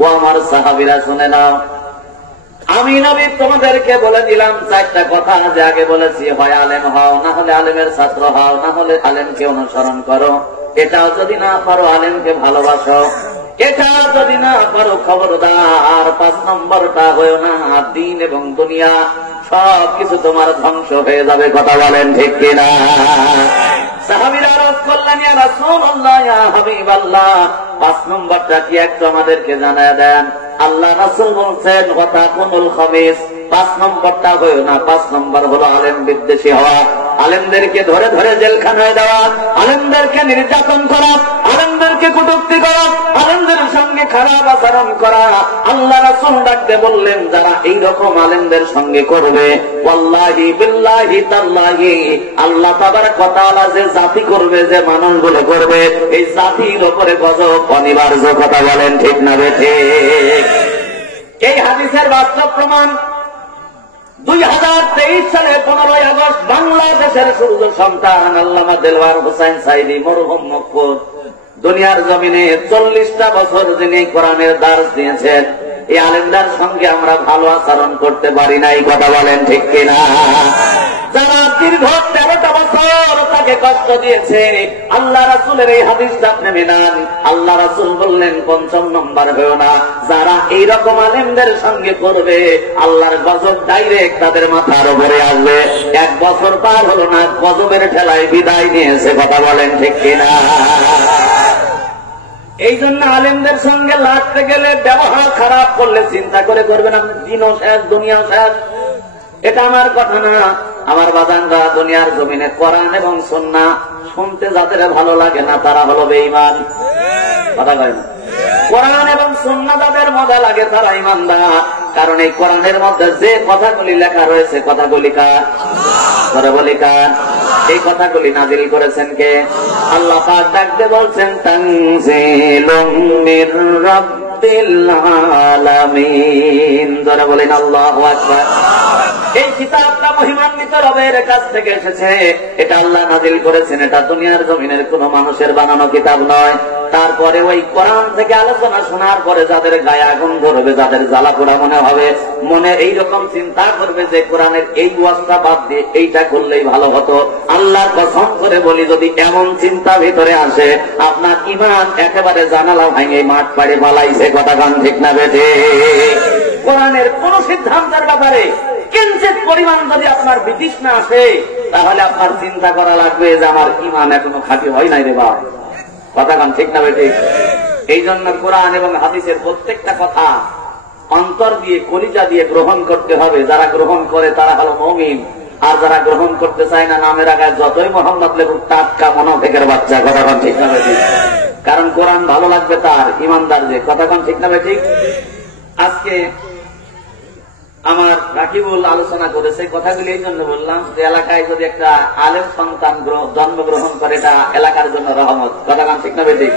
ও আমার সাহাবীরা শুনে নাও, আমি নবী তোমাদেরকে বলে দিলাম চারটা কথা, যে আগে বলেছি, হয় আলেম হও, না হলে আলেমের ছাত্র হও, না হলে আলেমকে অনুসরণ করো। এটাও যদি না পারো আলেমকে ভালোবাসো, এটা যদি না পারো খবরদার 5 নম্বরটা হয়েও না, দিন এবং দুনিয়া সবকিছু তোমার ধ্বংস হয়ে যাবে। কথা বলেন ঠিক কিনা? সাহাবীরা আরজ করলেন, ইয়া রাসূলুল্লাহ, ইয়া হাবিবাল্লাহ, 5 নম্বরটা কি একটু আমাদেরকে জানায় দেন। আল্লাহ রাসূল বলছেন, ওয়াতাকুনুল খামিস, 5 নম্বরটা হয়েও না, 5 নম্বর হলো আলেম বিদ্বেষী হওয়া, আলেমদেরকে ধরে ধরে জেলখানায় দেওয়া, আলেমদেরকে নির্যাতন করা, আলেমদেরকে কটূক্তি করা, আলেমদের সঙ্গে খারাপ আচরণ করা। আল্লাহ রাসূল ডাকতে বললেন, যারা এইরকম আলেমদের সঙ্গে করবে, ওয়াল্লাহি বিল্লাহি তাল্লাহি, আল্লাহ তাবারক ওয়া তাআলা যে জাতি করবে, যে মানুষগুলো করবে, এই জাতির উপরে গজব অনিবার্য। কথা বলেন ঠিক না বেঠিক? এই হাদিসের বাস্তব প্রমাণ 2023 সালে 15ই আগস্ট বাংলাদেশের সূর্য সন্তান আল্লামা দেলওয়ার হোসেন সাইদি মরহুম মকবুল দুনিয়ার জমিনে 40টা বছর যিনি কোরআনের দার্স দিয়েছেন, এই আলেমদের সঙ্গে আমরা ভালো আচরণ করতে পারি নাই। কথা বলেন ঠিক কিনা? যারা দীর্ঘ 13টা বছর তাকে কষ্ট দিয়েছে, আল্লাহ রাসূলের এই হাদিসটা আপনি মেনান। আল্লাহ রাসূল বললেন 5 নম্বর হয়েও না, যারা এইরকম আলেমদের সঙ্গে করবে, আল্লাহর গজব ডাইরেক্ট তাদের মাথার উপরে আসবে। 1 বছর পার হলো না, গজবের ঠেলায় বিদায় নিয়েছে। কথা বলেন ঠিক কিনা? এই জন্য আলেমদের সঙ্গে লাগতে গেলে, ব্যবহার খারাপ করলে চিন্তা করে করবেন, আপনি দিনও শেষ দুনিয়াও শেষ। এটা আমার কথা না, আমার বাজানরা দুনিয়ার জমিনে কোরআন এবং সুন্নাহ শুনতে যাদের ভালো লাগে না, তারা হলো বেঈমান। কথা কয় না? কোরআন এবং সুন্নাহ যাদের মজা লাগে, তারা ঈমানদার। কারণ এই কোরআনের মধ্যে যে কথাগুলি লেখা রয়েছে, কথাগুলি কার? ধরে বলি কার? এই কথাগুলি নাজিল করেছেন কে? আল্লাহ পাক ডাকতে বলছেন, তানজিলুম মির রাব্বিল আলামিন। ধরে বলেন আল্লাহু আকবার। এই কিতাবটা মহিমান্বিত রবের কাছ থেকে এসেছে, এটা আল্লাহ নাজিল করেছেন, এটা দুনিয়ার জমিনের কোন মানুষের বানানো কিতাব নয়। তারপরে ওই কোরআন থেকে আলোচনা শোনার পরে যাদের গায়ে আগুন ধরবে, যাদের জ্বালা পোড়া মনে হবে, মনে এইরকম চিন্তা করবে যে কোরআনের এই ওয়াজটা বাদ দিয়ে এইটা করলেই ভালো হতো, আল্লাহর কসম করে বলি, যদি এমন চিন্তা ভিতরে আসে, আপনার ঈমান একেবারে জানালা ভাঙে মাঠ পাড়ে পালাইছে। কথা গান ঠিক না বেঠে? কোরআনের কোন সিদ্ধান্তের ব্যাপারে কিঞ্চিত পরিমাণ যদি আপনার বিতৃষ্ণা আসে, তাহলে আপনার চিন্তা করা লাগবে যে আমার ঈমান এখনো খাঁটি হয় নাই রে বাপ। কথা গান ঠিক না বেঠিক? এই জন্য কোরআন এবং হাদিসের প্রত্যেকটা কথা অন্তর দিয়ে, কলিজা দিয়ে গ্রহণ করতে হবে। যারা গ্রহণ করে তারা হলো মুমিন, আর যারা গ্রহণ করতে চায় না, নামের আগে যতই মোহাম্মদ লেখুক, টাটকা মনোভেগের বাচ্চা। কথা গান ঠিক না বেঠিক? কারণ কোরআন ভালো লাগবে তার, ঈমানদার যে। কথা গান ঠিক না বেঠিক? আজকে আমার রাকিবুল আলোচনা করেছে, কথাগুলি এই জন্য বললাম যে এলাকায় যদি একটা আলেম সন্তান জন্মগ্রহণ করে, এটা এলাকার জন্য রহমত। কথা গান ঠিক না বেঠিক?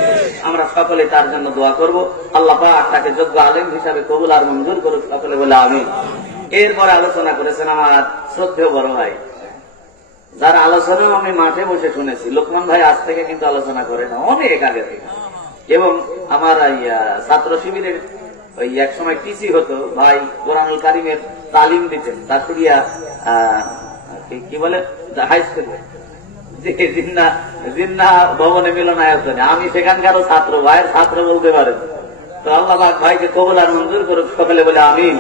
আমরা সকলে তার জন্য দোয়া করব, আল্লাহ পাক তাকে যোগ্য আলেম হিসাবে কবুল আর মঞ্জুর করুক। সকলে বলে আমিন। এরপরে আলোচনা করেছেন আমার শ্রদ্ধেয় বড় ভাই, যার আলোচনা আমি মাঠে বসে শুনেছি। লোকমান ভাই আজ থেকে কিন্তু আলোচনা করে না, অনেক আগে থেকে। এবং আমার ছাত্র শিবিরের ওই এক সময় টিসি হতো ভাই, কোরআনুল কারিমের তালিম দিতেন দাসুরিয়া কি বলে হাই স্কুলে, জিন্না ভবনে মিলনায়তনে। আমি সেখানকারও ছাত্র, ভাইয়ের ছাত্র বলতে পারেন। তো আল্লাহ ভাইকে কবুল আর মঞ্জুর করুক। সকলে বলে আমিন।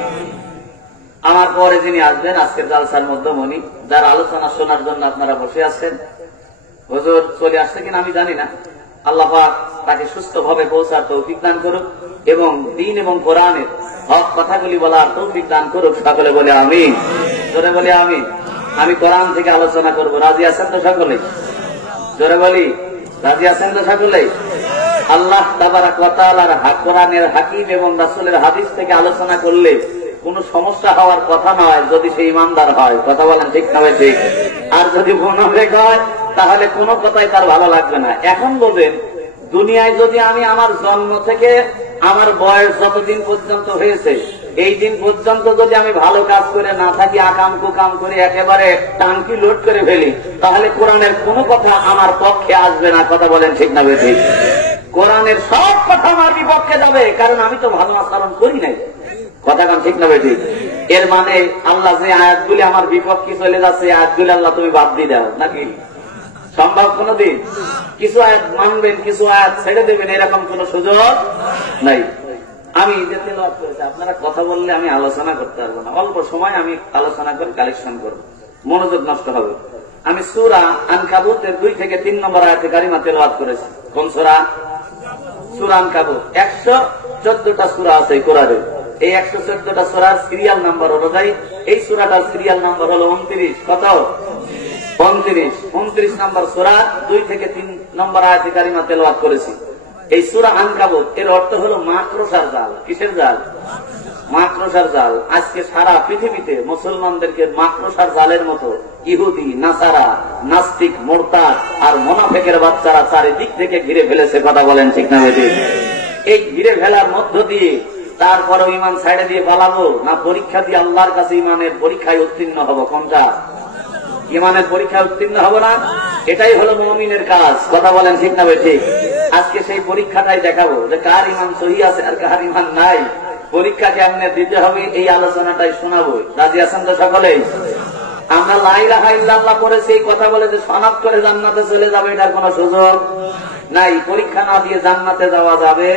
আমার পরে যিনি আসবেন আজকের জালসার মধ্যমণি, যার আলোচনা শোনার জন্য আপনারা বসে আছেন, হুজুর চলে আসছে কিনা আমি জানি না, আল্লাহ পাক তাকে সুস্থভাবে পৌঁছার তৌফিক দান করুক এবং দ্বীন এবং কোরআনের হক কথাগুলি বলার তৌফিক দান করুক। সকলে বলে আমিন। জোরে বলে আমিন। আমি কোরআন থেকে আলোচনা করব, রাজি আছেন তো সকলে? জোরে বলি, রাজি আছেন তো সকলে? আল্লাহ তাবারাক ওয়া তাআলার কোরআনের হাকিম এবং রাসূলের হাদিস থেকে আলোচনা করলে কোন সমস্যা হওয়ার কথা নয়, যদি সে ইমানদার হয়। কথা বলেন ঠিক না ঠিক? আর যদি মুনাফিক হয়, তাহলে কোনো কথাই তার ভালো লাগবে না। এখন বলবেন, দুনিয়ায় যদি আমি আমার জন্ম থেকে আমার বয়স যতদিন পর্যন্ত হয়েছে, এই দিন পর্যন্ত যদি আমি ভালো কাজ করে না থাকি, আকাম কুকাম করে একেবারে টাঙ্কি লোড করে ফেলি, তাহলে কোরআনের কোনো কথা আমার পক্ষে আসবে না। কথা বলেন ঠিক না ঠিক? কোরআনের সব কথা আমার বিপক্ষে যাবে, কারণ আমি তো ভালো আচরণ করি নাই। কথা কান ঠিক না বেঠিক? এর মানে আল্লাহ যে আয়াতগুলি আমার বিপক্ষে চলে যাচ্ছে, আয়াতগুলি আল্লাহ তুমি বাদ দিয়ে দাও নাকি? সম্ভব কোনদিন? কিছু আয়াত মানবেন, কিছু আয়াত ছেড়ে দেবেন, এরকম কোন সুযোগ নাই। আমি যে তেলাওয়াত করেছি, আপনারা কথা বললে আমি আলোচনা করতে পারবো না, অল্প সময় আমি আলোচনা করে কালেকশন করবো, মনোযোগ নষ্ট হবে। আমি সূরা আনকাবুতের 2 থেকে 3 নম্বর আয়াতে কারিমা তেলাওয়াত করেছি। কোন সূরা? সূরা আনকাবুত। 114টা সূরা আছে এই কোরআনে। এই 114টা সূরার সিরিয়াল নাম্বার অনুযায়ী এই সূরাটার সিরিয়াল নাম্বার হলো 29। কত? 29 নম্বর সূরা 2 থেকে 3 নম্বর আয়াতে কারিমা তেলাওয়াত করেছি। এই সূরা আনকাবুত এর অর্থ হলো মাকড়সার জাল। কিসের জাল? মাকড়সার জাল। আজকে সারা পৃথিবীতে মুসলমানদেরকে মাকড়সার জালের মতো ইহুদি, নাসারা, নাস্তিক, মুরতাদ আর মুনাফিকের বাচ্চারা চারিদিক থেকে ঘিরে ফেলেছে। কথা বলেন ঠিক না বেঠিক? এই ঘিরে ফেলার মধ্য দিয়ে তারপরে ইমান ছাড়ে দিয়ে পালাবো না পরীক্ষা দিয়ে আল্লাহর কাছে ইমানের পরীক্ষায় উত্তীর্ণ হব? কোনটা? ইমানের পরীক্ষায় উত্তীর্ণ হব না? এটাই হলো মুমিনের কাজ। কথা বলেন ঠিক না বেঠিক? আজকে সেই পরীক্ষাটাই দেখাবো যে কার ইমান সহি আছে আর কার ইমান নাই। পরীক্ষা কেমনে দিতে হবে এই আলোচনাটাই শোনাবো। রাজি আছেন তো সকলেই? আমরা লা ইলাহা ইল্লাল্লাহ পড়েছি, এই কথা বলে যে সনাত করে জান্নাতে চলে যাবে, এটার কোন সুযোগ নাই। পরীক্ষা না দিয়ে জান্নাতে যাওয়া যাবে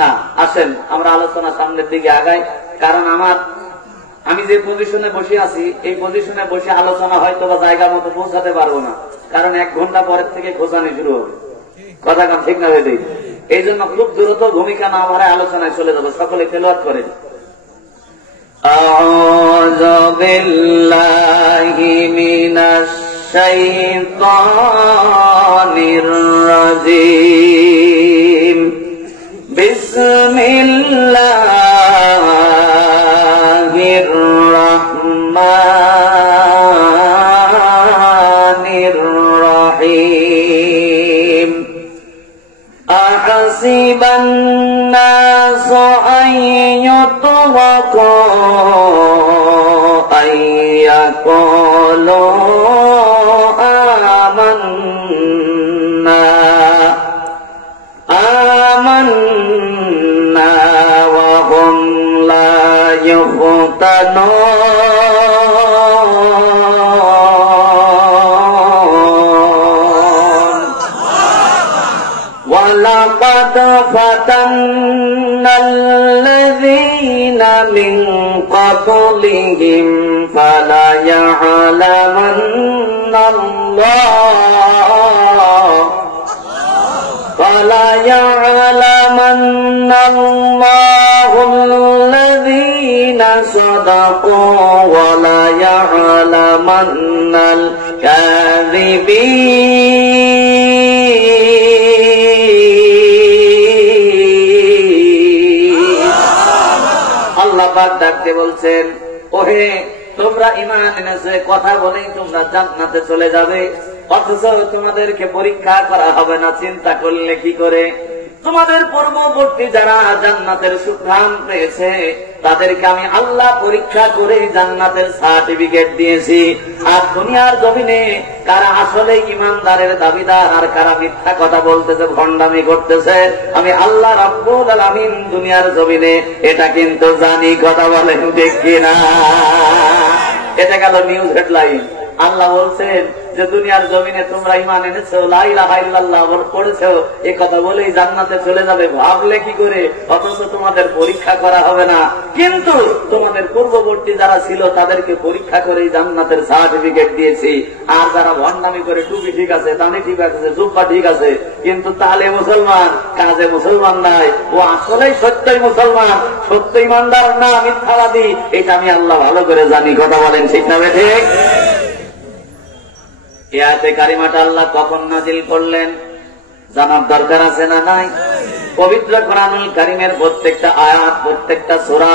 না। আসেন আমরা আলোচনা সামনের দিকে আগাই, কারণ আমি যে পজিশনে বসে আছি এই পজিশনে বসে আলোচনা হয়তো বা জায়গা মতো পৌঁছাতে পারবো না, কারণ 1 ঘন্টা পরের থেকে খোঁজানি শুরু হবে। কথা কান ঠিক না বেঠিক? এই জন্য খুব দ্রুত ভূমিকা না মারায় আলোচনায় চলে যাবো। সকলে তেলাওয়াত করেন। আউযু বিল্লাহি মিনাশ শাইতানির রাজীম। বিসমিল্লাহির রাহমানির রাহিম। আহাসিবান নাসু আইয়ুতরাকু আইয়াকুলু আমান্না ওয়া হুম লা ইফতানুন। ওয়ালাকাদ ফাতান্নাল্লাযীনা মিন ক্বাবলিহিম ফালায়া'লামান্নাল্লাহুল্লাযীনা সাদাকু ওয়া লা ইয়া'লামান্নাল কাযিবিন। আল্লাহ পাক ডাকতে বলছেন, ওহে তোমরা ঈমান এনেছে, কথা বলেই তোমরা জান্নাতে চলে যাবে, অথচ তোমাদেরকে পরীক্ষা করা হবে না। চিন্তা করলে কি করে? তোমাদের পূর্ববর্তী যারা জান্নাতের সুঘ্রাণ পেয়েছে তাদেরকে আমি আল্লাহ পরীক্ষা করে জান্নাতের সার্টিফিকেট দিয়েছি। আর দুনিয়ার জমিনে কারা আসলে ইমানদারের দাবিদার আর কারা মিথ্যা কথা বলতেছে, ভণ্ডামি করতেছে, আমি আল্লাহ রাব্বুল আলামিন দুনিয়ার জমিনে এটা কিন্তু জানি। কথা বলেন ঠিক কিনা? এটা গেল নিউজ হেডলাইন। আল্লাহ বলছেন যে দুনিয়ার জমিনে তোমরা ঈমান এনেছো, লা ইলাহা ইল্লাল্লাহ পড়েছো, এই কথা বলেই জান্নাতে চলে যাবে। ভাবলে কি করে? অথচ তোমাদের পরীক্ষা করা হবে না। কিন্তু তোমাদের পূর্ববর্তী যারা ছিল তাদেরকে পরীক্ষা করে জান্নাতের সার্টিফিকেট দিয়েছি। আর যারা ভণ্ডামি করে টুপি ঠিক আছে, দানি ঠিক আছে, জুব্বা ঠিক আছে, কিন্তু তাহলে মুসলমান, কাজে মুসলমান নাই, ও আসলেই সত্যই মুসলমান, সত্য ইমানদার না মিথ্যাবাদী, এটা আমি আল্লাহ ভালো করে জানি। কথা বলেন ঠিক না ঠিক? এই আয়াতে কারিমাটা আল্লাহ কখন নাজিল করলেন জানার দরকার আছে না নাই? পবিত্র কোরআনুল কারীমের প্রত্যেকটা আয়াত, প্রত্যেকটা সূরা,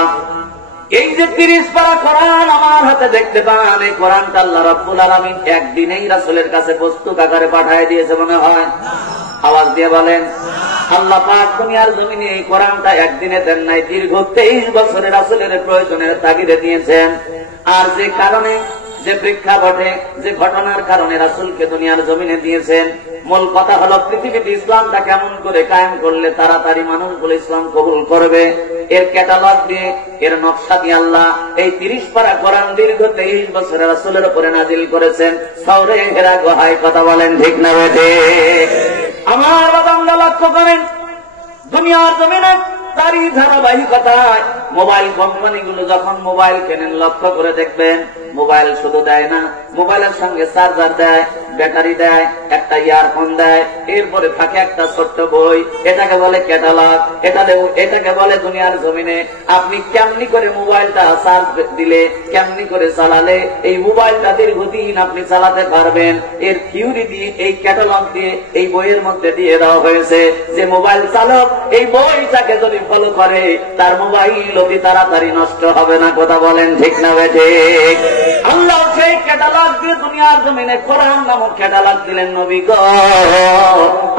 এই যে 30 পারা কোরআন আমার হাতে দেখতে পান, এই কোরআনটা আল্লাহ রাব্বুল আলামিন একদিনেই রাসূলের কাছে পুস্তক আকারে পাঠিয়ে দিয়েছে মনে হয়? আওয়াজ দিয়ে বলেন। আল্লাহ পাক দুনিয়ার জমিনে এই কোরআনটা একদিনে দেন নাই, দীর্ঘ 23 বছরের রাসূলের প্রয়োজনের তাগিদে দিয়েছেন। আর যে কারণে যে প্রেক্ষাপটে যে ঘটনার কারণে রাসূলকে দুনিয়ার জমিনে দিয়েছেন, মূল কথা হলো পৃথিবীতে ইসলামটা কেমন করে কায়েম করলে তাড়াতাড়ি মানুষগুলো ইসলাম কবুল করবে, এর ক্যাটালগ দিয়ে, এর নকশা দিয়ে আল্লাহ এই 30 পারা কোরআন দীর্ঘ 23 বছরে রাসূলের উপরে নাজিল করেছেন। সওরে হেরা গুহায়, কথা বলেন ঠিক না বেঠে? আমার বান্দা লক্ষ্য করেন, দুনিয়ার জমিনে তারই ধারাবাহিকতায় মোবাইল কোম্পানিগুলো যখন মোবাইল কেনেন, লক্ষ্য করে দেখবেন মোবাইল শুধু দেয় না, মোবাইলের সঙ্গে চার্জার দেয়, ব্যাটারি দেয়, একটা ইয়ারফোন দেয়, এরপরে থাকে একটা ছোট্ট বই, এটাকে বলে ক্যাটালগ। এটাকে বলে দুনিয়ার জমিনে আপনি কেমনি করে মোবাইলটা চার্জ দিলে, কেমনি করে চালালে এই মোবাইলটা দীর্ঘদিন আপনি চালাতে পারবেন, এর থিওরি দিয়ে, এই ক্যাটালগ দিয়ে, এই বইয়ের মধ্যে দিয়ে দেওয়া হয়েছে যে মোবাইল চালক এই বইটাকে যদি ফলো করে তার মোবাইল অতি তাড়াতাড়ি নষ্ট হবে না। কথা বলেন ঠিক না বেঠে? আল্লাহ সেই ক্যাটালগ দিয়ে দুনিয়ার জমিনে কোরআন নামক ক্যাটালগ দিলেন। নবী গো,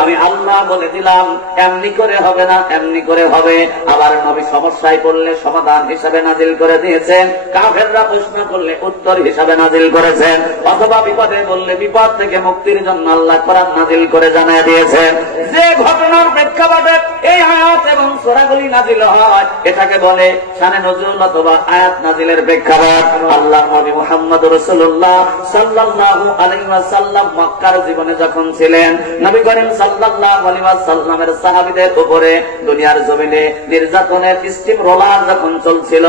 আমি আল্লাহ বলে দিলাম এমনি করে হবে না, এমনি করে হবে। আবার নবী সমস্যায় পড়লে সমাধান হিসাবে নাজিল করে দিয়েছেন, কাফেররা প্রশ্ন করলে উত্তর হিসাবে নাজিল করেছেন, অথবা বিপদে বললে বিপদ থেকে মুক্তির জন্য আল্লাহ কোরআন নাজিল করে জানায় দিয়েছেন। যে ঘটনার প্রেক্ষাপটে এই আয়াত এবং সূরাগুলি নাজিল হয় এটাকে বলে শানে নজুল অথবা আয়াত নাজিলের প্রেক্ষাপট। আল্লাহর নবী মুহাম্মদ রাসূলুল্লাহ সাল্লাল্লাহু আলাইহি ওয়াসাল্লাম মক্কার জীবনে যখন ছিলেন, নবী করিম সাল্লাল্লাহু আলাইহি ওয়াসাল্লামের সাহাবীদের উপরে দুনিয়ার জমিনে নির্যাতনের স্টিম রোলার যখন চলছিল,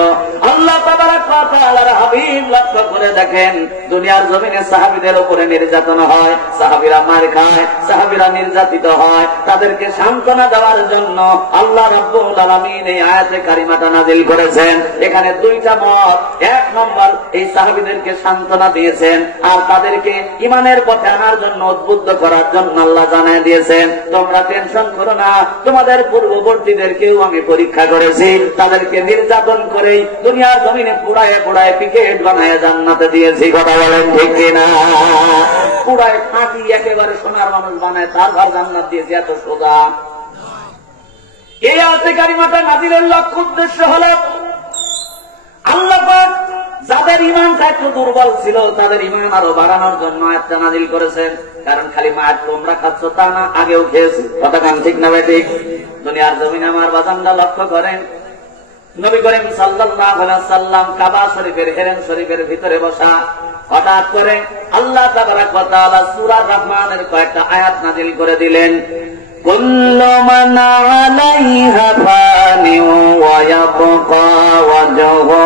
আল্লাহ তাবারক ওয়া তাআলার হাবিব লক্ষ্য করে দেখেন দুনিয়ার জমিনে সাহাবীদের উপরে নির্যাতন হয়, সাহাবীরা মার খায়, সাহাবীরা নির্যাতিত হয়, তাদেরকে সান্ত্বনা দেওয়ার জন্য আল্লাহ রাব্বুল আলামিন এই আয়াতে কারিমাটা নাজিল করেছেন। এখানে দুইটা মত। এক নম্বর, এই সাহাবীদেরকে সান্ত্বনা দিয়েছেন আর তাদেরকে ঈমানের পথে আনার জন্য, উদ্বুদ্ধ করার জন্য আল্লাহ জানায় দিয়েছেন তোমরা টেনশন করো না, তোমাদের পূর্ববর্তীদেরকেও আমি পরীক্ষা করেছি, তাদেরকে নির্যাতন করেই দুনিয়ার জমিনে পুড়ায় পুড়ায় পিকেট বানায় জান্নাতে দিয়েছি। কথা বলেন ঠিক কিনা? পুড়ায় ফাঁকি একেবারে সোনার মানুষ বানায় তারপর জান্নাত দিয়েছি, এত সোজা। এই আয়াতে কারিমাটা নাজিলের লক্ষ্য উদ্দেশ্য হলো আল্লাহ পাক যাদের ঈমানটা একটু দুর্বল ছিল তাদের ঈমান আরো বাড়ানোর জন্য আয়াতটা নাজিল করেছেন। কারণ খালি মাছ তোমরা খাচ্ছ তা না, আগেও খেয়েছি। কথা কান ঠিক না ঠিক? দুনিয়ার জমিনে আমার বাজানরা লক্ষ্য করেন, নবী করিম সাল্লাল্লাহু আলাইহি ওয়াসাল্লাম কাবা শরীফের হেরেম শরীফের ভিতরে বসা, হঠাৎ করে আল্লাহ তাবারক ওয়া তাআলা সূরা রহমানের কয়েকটা আয়াত নাজিল করে দিলেন। কুল্লু মান আলাইহা ফানি ওয়া ইয়াবকা ওয়াজহু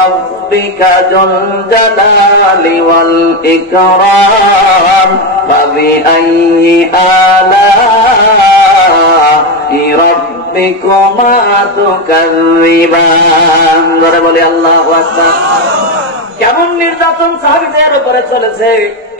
রাব্বিকা যুল জালালি ওয়াল ইকরাম ফাবিআইয়ি আলাই রাব্বিকুমা তুকাযযিবান। জোরে বলি আল্লাহু আকবার। কেমন নির্যাতন সাহাবীদের উপরে চলেছে।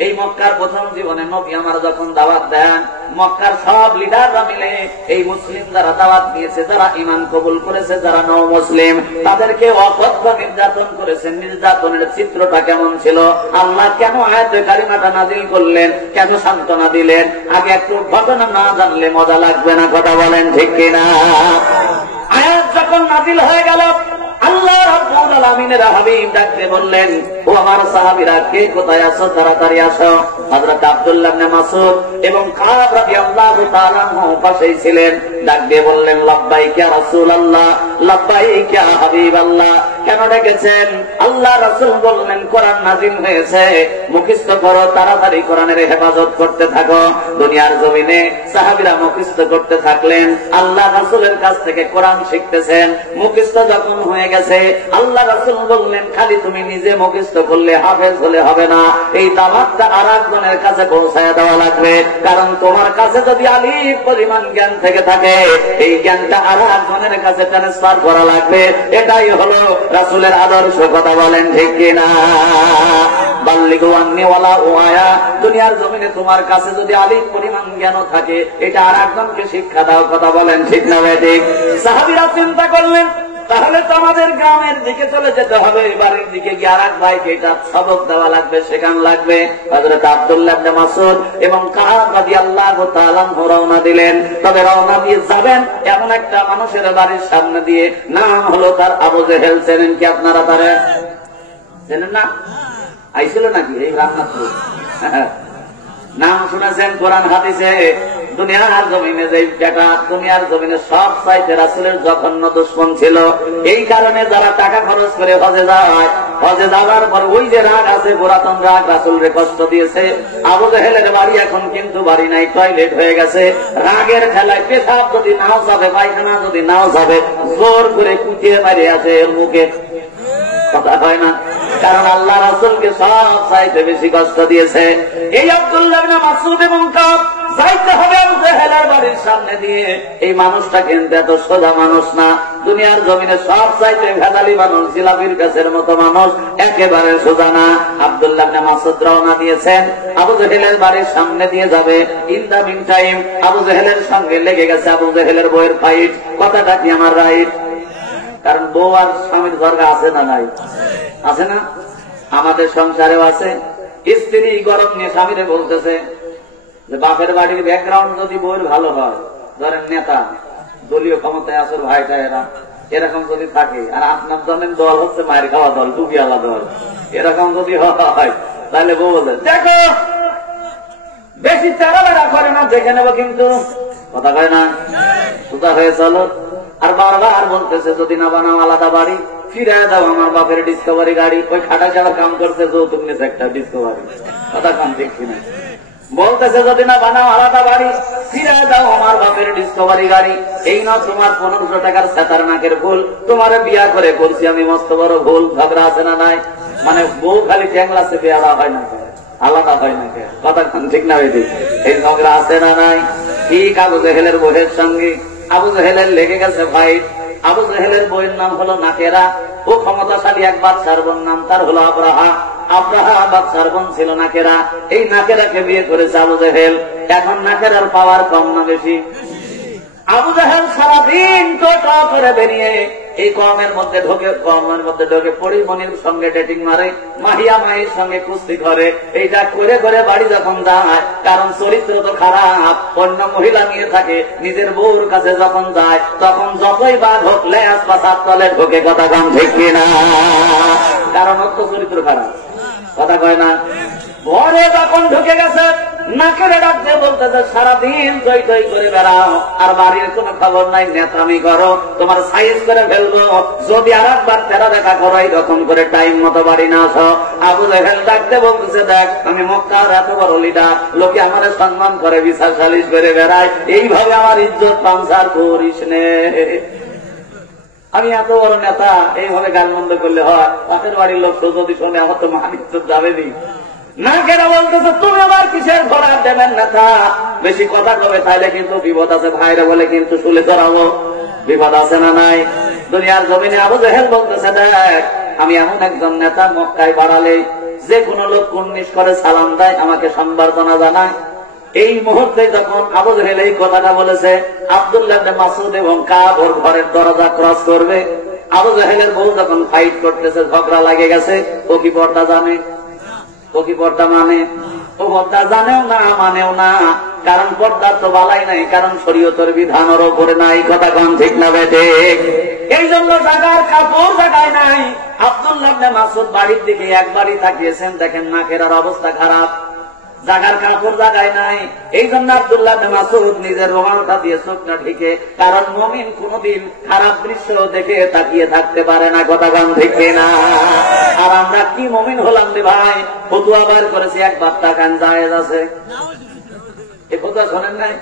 এই মক্কার প্রথম জীবনে নবী আমার যখন দাওয়াত দেন, মক্কার সব লিডাররা মিলে এই মুসলিম যারা দাওয়াত দিয়েছে, যারা ঈমান কবুল করেছে, যারা নও মুসলিম, তাদেরকে অকথ্য নির্যাতন করেছেন। নির্যাতনের চিত্রটা কেমন ছিল, আল্লাহ কেন আয়াতে কারিমাটা নাজিল করলেন, কেন সান্ত্বনা দিলেন, আগে একটু ঘটনা না জানলে মজা লাগবে না। কথা বলেন ঠিক কিনা? আয়াত যখন নাজিল হয়ে গেল, আল্লাহ রাব্বুল আলামিনের হাবিব ডাকতে বললেন, ও আমার সাহাবীরা, কে কোথায় আছো, তাড়াতাড়ি আসো। হযরত আব্দুল্লাহ ইবনে মাসউদ এবং কাব রাদিয়াল্লাহু তাআলা পাশেই ছিলেন। ডাক দিয়ে বললেন, লাব্বাইক ইয়া রাসূলুল্লাহ, লাব্বাইক ইয়া হাবিবাল্লাহ। কেন ডেকেছেন? আল্লাহ রাসূল বললেন, কোরআন নাজিল হয়েছে, মুখস্থ করো, তাড়াতাড়ি কোরআনের হেফাজত করতে থাকো। দুনিয়ার জমিনে সাহাবীরা মুখস্থ করতে থাকলেন, আল্লাহ রাসূলের কাছ থেকে কোরআন শিখতেছেন। মুখস্থ যখন হয়ে গেছে, আল্লাহ রাসূল বললেন, খালি তুমি নিজে মুখস্থ করলে হাফেজ হলে হবে না, এই দাওয়াতটা আরেকজনের কাছে পৌঁছায় দেওয়া লাগবে। কারণ তোমার কাছে যদি আলিফ পরিমাণ জ্ঞান থেকে থাকে, এই জ্ঞানটা আরেকজনের কাছে ট্রান্সফার করা লাগবে। এটাই হলো রাসূলের আদর্শ। কথা বলেন ঠিক কিনা? বাল্লিগু আন্নী ওয়ালা উআয়া। দুনিয়ার জমিনে তোমার কাছে যদি আলিফ পরিমাণ জ্ঞান থাকে, এটা আরেকজনকে শিক্ষা দাও। কথা বলেন ঠিক না ঠিক? সাহাবীরা চিন্তা করলেন, তাহলে তো আমাদের গ্রামের দিকে চলে যেতে হবে, বাড়ির দিকে গিয়ে আর এক ভাইকে এটা সবক দেওয়া লাগবে, শেখান লাগবে। হযরত আব্দুল্লাহ ইবনে মাসউদ এবং কাব রাদিয়াল্লাহু তাআলা রওনা দিলেন। তবে রওনা দিয়ে যাবেন এমন একটা মানুষের বাড়ির সামনে দিয়ে, নাম হলো তার আবু জেহেল। চেনেন কি আপনারা? তারে চেনেন না? আইছিল নাকি এই রামনাথপুর? নাম শুনেছেন কোরআন হাদিসে। দুনিয়ার জমিনে যে বেটা দুনিয়ার জমিনে সব চাইতে রাসূলের জঘন্য দুশমন ছিল। এই কারণে যারা টাকা খরচ করে হজে যায়, হজে যাওয়ার পর ওই যে রাগ আছে, পুরাতন রাগ, রাসূলরে কষ্ট দিয়েছে। আবু জেহেলের বাড়ি এখন কিন্তু বাড়ি নাই, টয়লেট হয়ে গেছে। রাগের খেলায় পেশাব যদি নাও যাবে, পায়খানা যদি নাও যাবে, জোর করে কুটিয়ে মারিয়ে আছে এর মুখে। কথা হয় না? কারণ আল্লাহ রাসূলকে সব চাইতে বেশি কষ্ট দিয়েছে। এই আব্দুল্লাহ ইবনে মাসউদ এবং কাব যাইতে হবে আবু জেহেলের বাড়ির সামনে দিয়ে। এই মানুষটা কিন্তু এত সোজা মানুষ না। দুনিয়ার জমিনে সব চাইতে ভেদালি মানুষ, জিলাপির গাছের মতো মানুষ, একেবারে সোজা না। আব্দুল্লাহ ইবনে মাসউদ রওনা দিয়েছেন, আবু জেহেলের বাড়ির সামনে দিয়ে যাবে। ইন দা মিন টাইম আবু জেহেলের সঙ্গে লেগে গেছে আবু জেহেলের বউয়ের ফাইট। কথাটা কি আমার রাইট? কারণ বউ আর স্বামীর দরকার আছে না নাই? আছে না? আমাদের সংসারেও আছে। স্ত্রী গরম নিয়ে স্বামীরে বলতেছে যে বাপের বাড়ির ব্যাকগ্রাউন্ড যদি বউয়ের ভালো হয়, ধরেন নেতা, দলীয় ক্ষমতায় আসর ভাইটা এরা, এরকম যদি থাকে, আর আপনার জনের দল হচ্ছে মায়ের খাওয়া দল, টুপিওয়ালা দল, এরকম যদি হয়, তাহলে বউ বলে দেখো বেশি চারাবেড়া করে না, দেখে নেবো কিন্তু। কথা কয় না? সোজা হয়ে চলো। আর বারবার বলতেছে যদি না বানাও আলাদা বাড়ি, ফিরে দাও আমার বাপের ডিসকভারি গাড়ি। ওই খাটা ছাড়া কাম করছে যৌতুক নিয়েছে একটা ডিসকভারি। কথা কাম দেখছি না। বলতেছে যদি না বানাও আলাদা বাড়ি, ফিরে দাও আমার বাপের ডিসকভারি গাড়ি। এই না তোমার 1500 টাকার সেতার নাকের ফুল, তোমারে বিয়া করে করছি আমি মস্ত বড় ভুল। ঝগড়া আছে না নাই? মানে বউ খালি ট্যাংলা চেপে আলাদা হয় না, আলাদা হয় না। কথা ঠিক না? এই ঝগড়া আছে না নাই? ঠিক আবু জেহেলের বউয়ের সঙ্গে আবু জেহেলের লেগে গেছে ভাই। আবু জেহেলের বইয়ের নাম হলো নাকেরা। ও ক্ষমতাশালী এক বাদশার বোন, নাম তার হলো আব্রাহা। আব্রাহা বাদশার বোন ছিল নাকেরা। এই নাকেরাকে বিয়ে করেছে আবু জেহেল। এখন নাকেরার পাওয়ার কম না বেশি? আবু জেহেল সারাদিন টোটা করে বেরিয়ে এই কমের মধ্যে ঢোকে পরিমণির সঙ্গে ডেটিং মারে, মাহিয়া মায়ের সঙ্গে কুস্তি করে। এইটা করে করে বাড়ি যখন যায়, কারণ চরিত্র তো খারাপ, অন্য মহিলা নিয়ে থাকে, নিজের বউর কাছে যখন যায় তখন যতই বা ঢোকলে আসপাশার তলে ঢোকে। কথা কম ঠিক কিনা? কারণ ওর তো চরিত্র খারাপ। কথা কয় না? ঘরে যখন ঢুকে গেছে, নাকেরে ডাকতে বলতেছে সারাদিন জয় জয় করে বেড়াও, আর বাড়ির কোনো খবর নাই, নেতামি করো, তোমার সাইজ করে ফেলবো যদি আর একবার ফেরা দেখা করো, এইরকম করে টাইম মতো বাড়ি না আসো। আবু জেহেল ডাকতে বলতেছে দেখ আমি মক্কার এত বড় লিডার, লোকে আমার সম্মান করে, বিচার সালিশ করে বেড়ায়, এইভাবে আমার ইজ্জত পাঞ্চার করিস নে। আমি এত বড় নেতা, এইভাবে গালমন্দ করলে হয়? পাশের বাড়ির লোক যদি শোনে আমার তো মান ইজ্জত যাবে নি। না কেনা বলতেছে তুমি আবার কিসের ঘোড়া দেবেন নেতা, বেশি কথা কবে তাইলে কিন্তু বিপদ আছে। ভাইরা বলে কিন্তু শুলে চড়াবো, বিপদ আছে না নাই? দুনিয়ার জমিনে আবু জেহেল বলতেছে দেখ আমি এমন একজন নেতা, মক্কায় বাড়ালে যে কোনো লোক কুর্নিশ করে সালাম দেয়, আমাকে সম্বর্ধনা জানায়। এই মুহূর্তে যখন আবু জেহেল এই কথাটা বলেছে, আব্দুল্লাহ ইবনে মাসউদ এবং কাব ওর ঘরের দরজা ক্রস করবে। আবু জেহেলের বউ যখন ফাইট করতেছে, ঝগড়া লাগে গেছে, ও কি পর্দা জানে? ও কি পর্দা মানে? ও পর্দা জানেও না, মানেও না। কারণ পর্দার তো বালাই নাই, কারণ শরীয়তের বিধানের ওপরে নাই। কথা কম ঠিক না বেঠে? এই জন্য জাগার কাপড় জাগায় নাই। আব্দুল্লাহ ইবনে মাসউদ বাড়ির দিকে একবারই তাকিয়েছেন, দেখেন নাকেরার অবস্থা খারাপ, জাগার কাপড় জাগায় নাই। এই জন্য আব্দুল্লাহ ইবনে মাসউদ নিজের রুমালটা দিয়ে চোখটা ঢেকে, কারণ মুমিন কোনদিন খারাপ দৃশ্য দেখে তাকিয়ে থাকতে পারে না। কথা কম ঠিক না? আর আমরা কি মুমিন হলাম রে ভাই? ফতুয়া বার করেছি একবার তাকান জায়েজ আছে। এই ফতুয়া শোনেন নাই?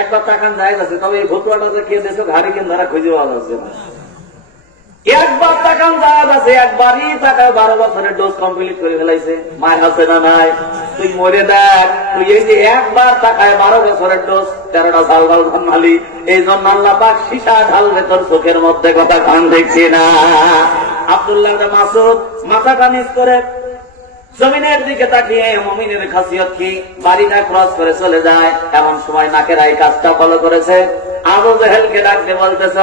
একবার তাকান জায়েজ আছে, তবে এই ফতুয়াটা কে দেশে ঘাড়ি কেন ধরা খুঁজে পাওয়া যাচ্ছে না। একবার তাকান জায়েজ আছে, একবারই তাকায় 12 বছরের ডোজ কমপ্লিট করে ফেলাইছে। মায় আছে না নাই? তুই মরে দেখ, তুই এই যে একবার তাকায় 12 বছরের ডোজ, 13টা সাল বাল জন্মালি, এই জন্য আল্লাহ পাক সীসা ঢালবে তোর চোখের মধ্যে। কথা কান দেখছি না? আব্দুল্লাহ ইবনে মাসউদ মাথাটা নিচ করে জমিনের দিকে তাকিয়ে, মুমিনের খাসিয়ত কি, বাড়িটা ক্রস করে চলে যায়। এমন সময় নাকের এই কাজটা ফলো করেছে। আবু জেহেলকে ডাকতে বলতেছ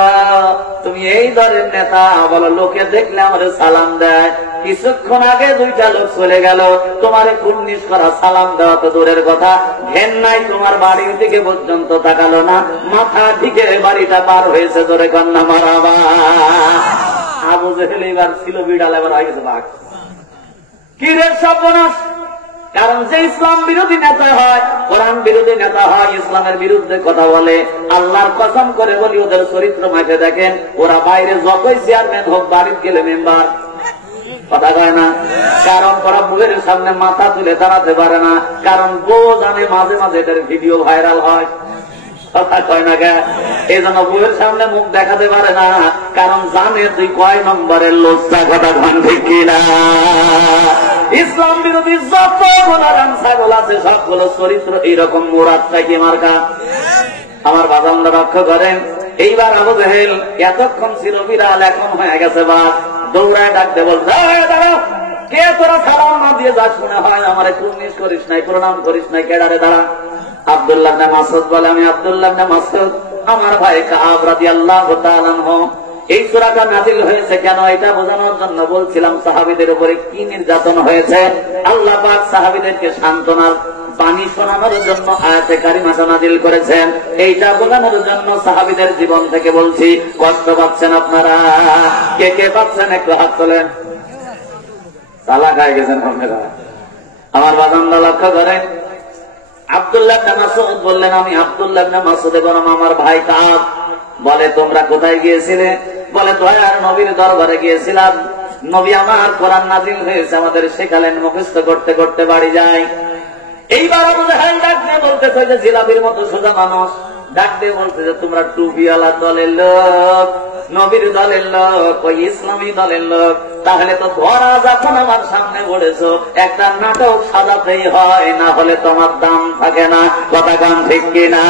তুমি এই দলের নেতা, বলো লোকে দেখলে আমাদের সালাম দেয়। কিছুক্ষণ আগে 2টা লোক চলে গেল, তোমারে কুর্নিশ করা, সালাম দেওয়া তো দূরের কথা, ঘেন নাই তোমার বাড়ির দিকে পর্যন্ত তাকালো না, মাথা দিকে বাড়িটা পার হয়েছে। ধরে কন্যা মারাবা। আবু জেহেল এবার ছিল বিড়াল, এবার হয়ে গেছে বাঘ। কি রে সর্বনাশ! কারণ যে ইসলাম বিরোধী নেতা হয়, কোরআন বিরোধী নেতা হয়, ইসলামের বিরুদ্ধে কথা বলে, আল্লাহর কসম করে বলি ওদের চরিত্র মাঠে দেখেন, ওরা বাইরে যতই চেয়ারম্যান হোক, বাড়িতে গেলে মেম্বার, কথা কয় না। কারণ ওরা বউয়ের সামনে মাথা তুলে দাঁড়াতে পারে না, কারণ বউ জানে মাঝে মাঝে এদের ভিডিও ভাইরাল হয়, কথা কয় না কে? এই জন্য বউয়ের সামনে মুখ দেখাতে পারে না, কারণ জানে তুই কয় নম্বরের লোকটা, কথা কন ঠিক কিনা? ইসলাম বিরোধী যতগুলো রাম ছাগল আছে সবগুলো চরিত্র এইরকম মোরাদ থাকি মার্কা। আমার বাজানরা লক্ষ্য করেন, এইবার আবু জেহেল এতক্ষণ ছিল বিড়াল, এখন হয়ে গেছে বাঘ। দৌড়ায় ডাকতে বলছে, দাঁড়া, কে তোরা সালাম না দিয়ে যাস, মনে হয় আমার কুর্নিশ করিস নাই, প্রণাম করিস নাই, কেডারে দাঁড়া। আব্দুল্লাহ ইবনে মাসউদ বলে, আমি আব্দুল্লাহ ইবনে মাসউদ, আমার ভাই কাব রাদিয়াল্লাহু তাআলা আনহু। এই সূরাটা নাযিল হয়েছে কেন এটা বোঝানোর জন্য বলছিলাম, সাহাবীদের উপরে কি নির্যাতন হয়েছে। আল্লাহ পাক সাহাবীদেরকে সান্ত্বনার বাণী শোনানোর জন্য আয়াতে কারিমাটা নাযিল করেছেন। এইটা বোঝানোর জন্য সাহাবীদের জীবন থেকে বলছি। কষ্ট পাচ্ছেন আপনারা? কে কে পাচ্ছেন একটু হাত তোলেন। চালাক হয়ে গেছেন আপনারা। আমার বাজানরা লক্ষ্য করেন, আব্দুল্লাহ ইবনে মাসউদ বললেন, আমি আব্দুল্লাহ ইবনে মাসউদ এবং আমার ভাই কাব। বলে, তোমরা কোথায় গিয়েছিলে? বলে, দয়ার নবীর দরবারে গিয়েছিলাম। নবী আমার কোরআন নাযিল হয়েছে, আমাদের শেখালেন, মুখস্থ করতে করতে বাড়ি যাই। এইবার আবু জাহেল ডাক দিয়ে বলতেছে যে জিলাপির মতো সোজা মানুষ, ডাক দিয়ে বলছে যে তোমরা টুপিওয়ালা দলের লোক, নবীর দলের লোক, ওই ইসলামী দলের লোক, তাহলে তো ধরা যখন আমার সামনে পড়েছো একটা নাটক সাজাতেই হয়, না হলে তোমার দাম থাকে না, কথা কান ঠিক কিনা?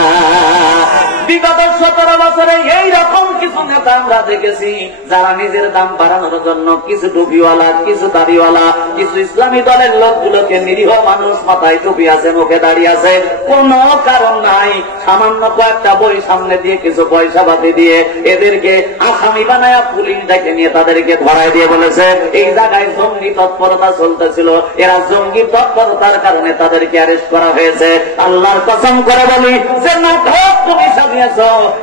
বিগত 17 বছরে এইরকম কিছু নেতা আমরা দেখেছি যারা নিজের দাম বাড়ানোর জন্য কিছু টুপিওয়ালা, কিছু দাড়িওয়ালা, কিছু ইসলামী দলের লোকগুলোকে, নিরীহ মানুষ, মাথায় টুপি আছে, মুখে দাঁড়িয়ে আছে, কোন কারণ নাই, সামান্য কয়েকটা বই সামনে দিয়ে কিছু পয়সা পাতি দিয়ে এদেরকে আসামি বানায়া পুলিশ ডেকে নিয়ে তাদেরকে ধরায় দিয়ে বলেছে এই জায়গায় জঙ্গি তৎপরতা চলতেছিল, এরা জঙ্গি তৎপরতার কারণে তাদেরকে অ্যারেস্ট করা হয়েছে। আল্লাহর কসম করে বলি, যে নাটক তুমি সাজিয়েছ,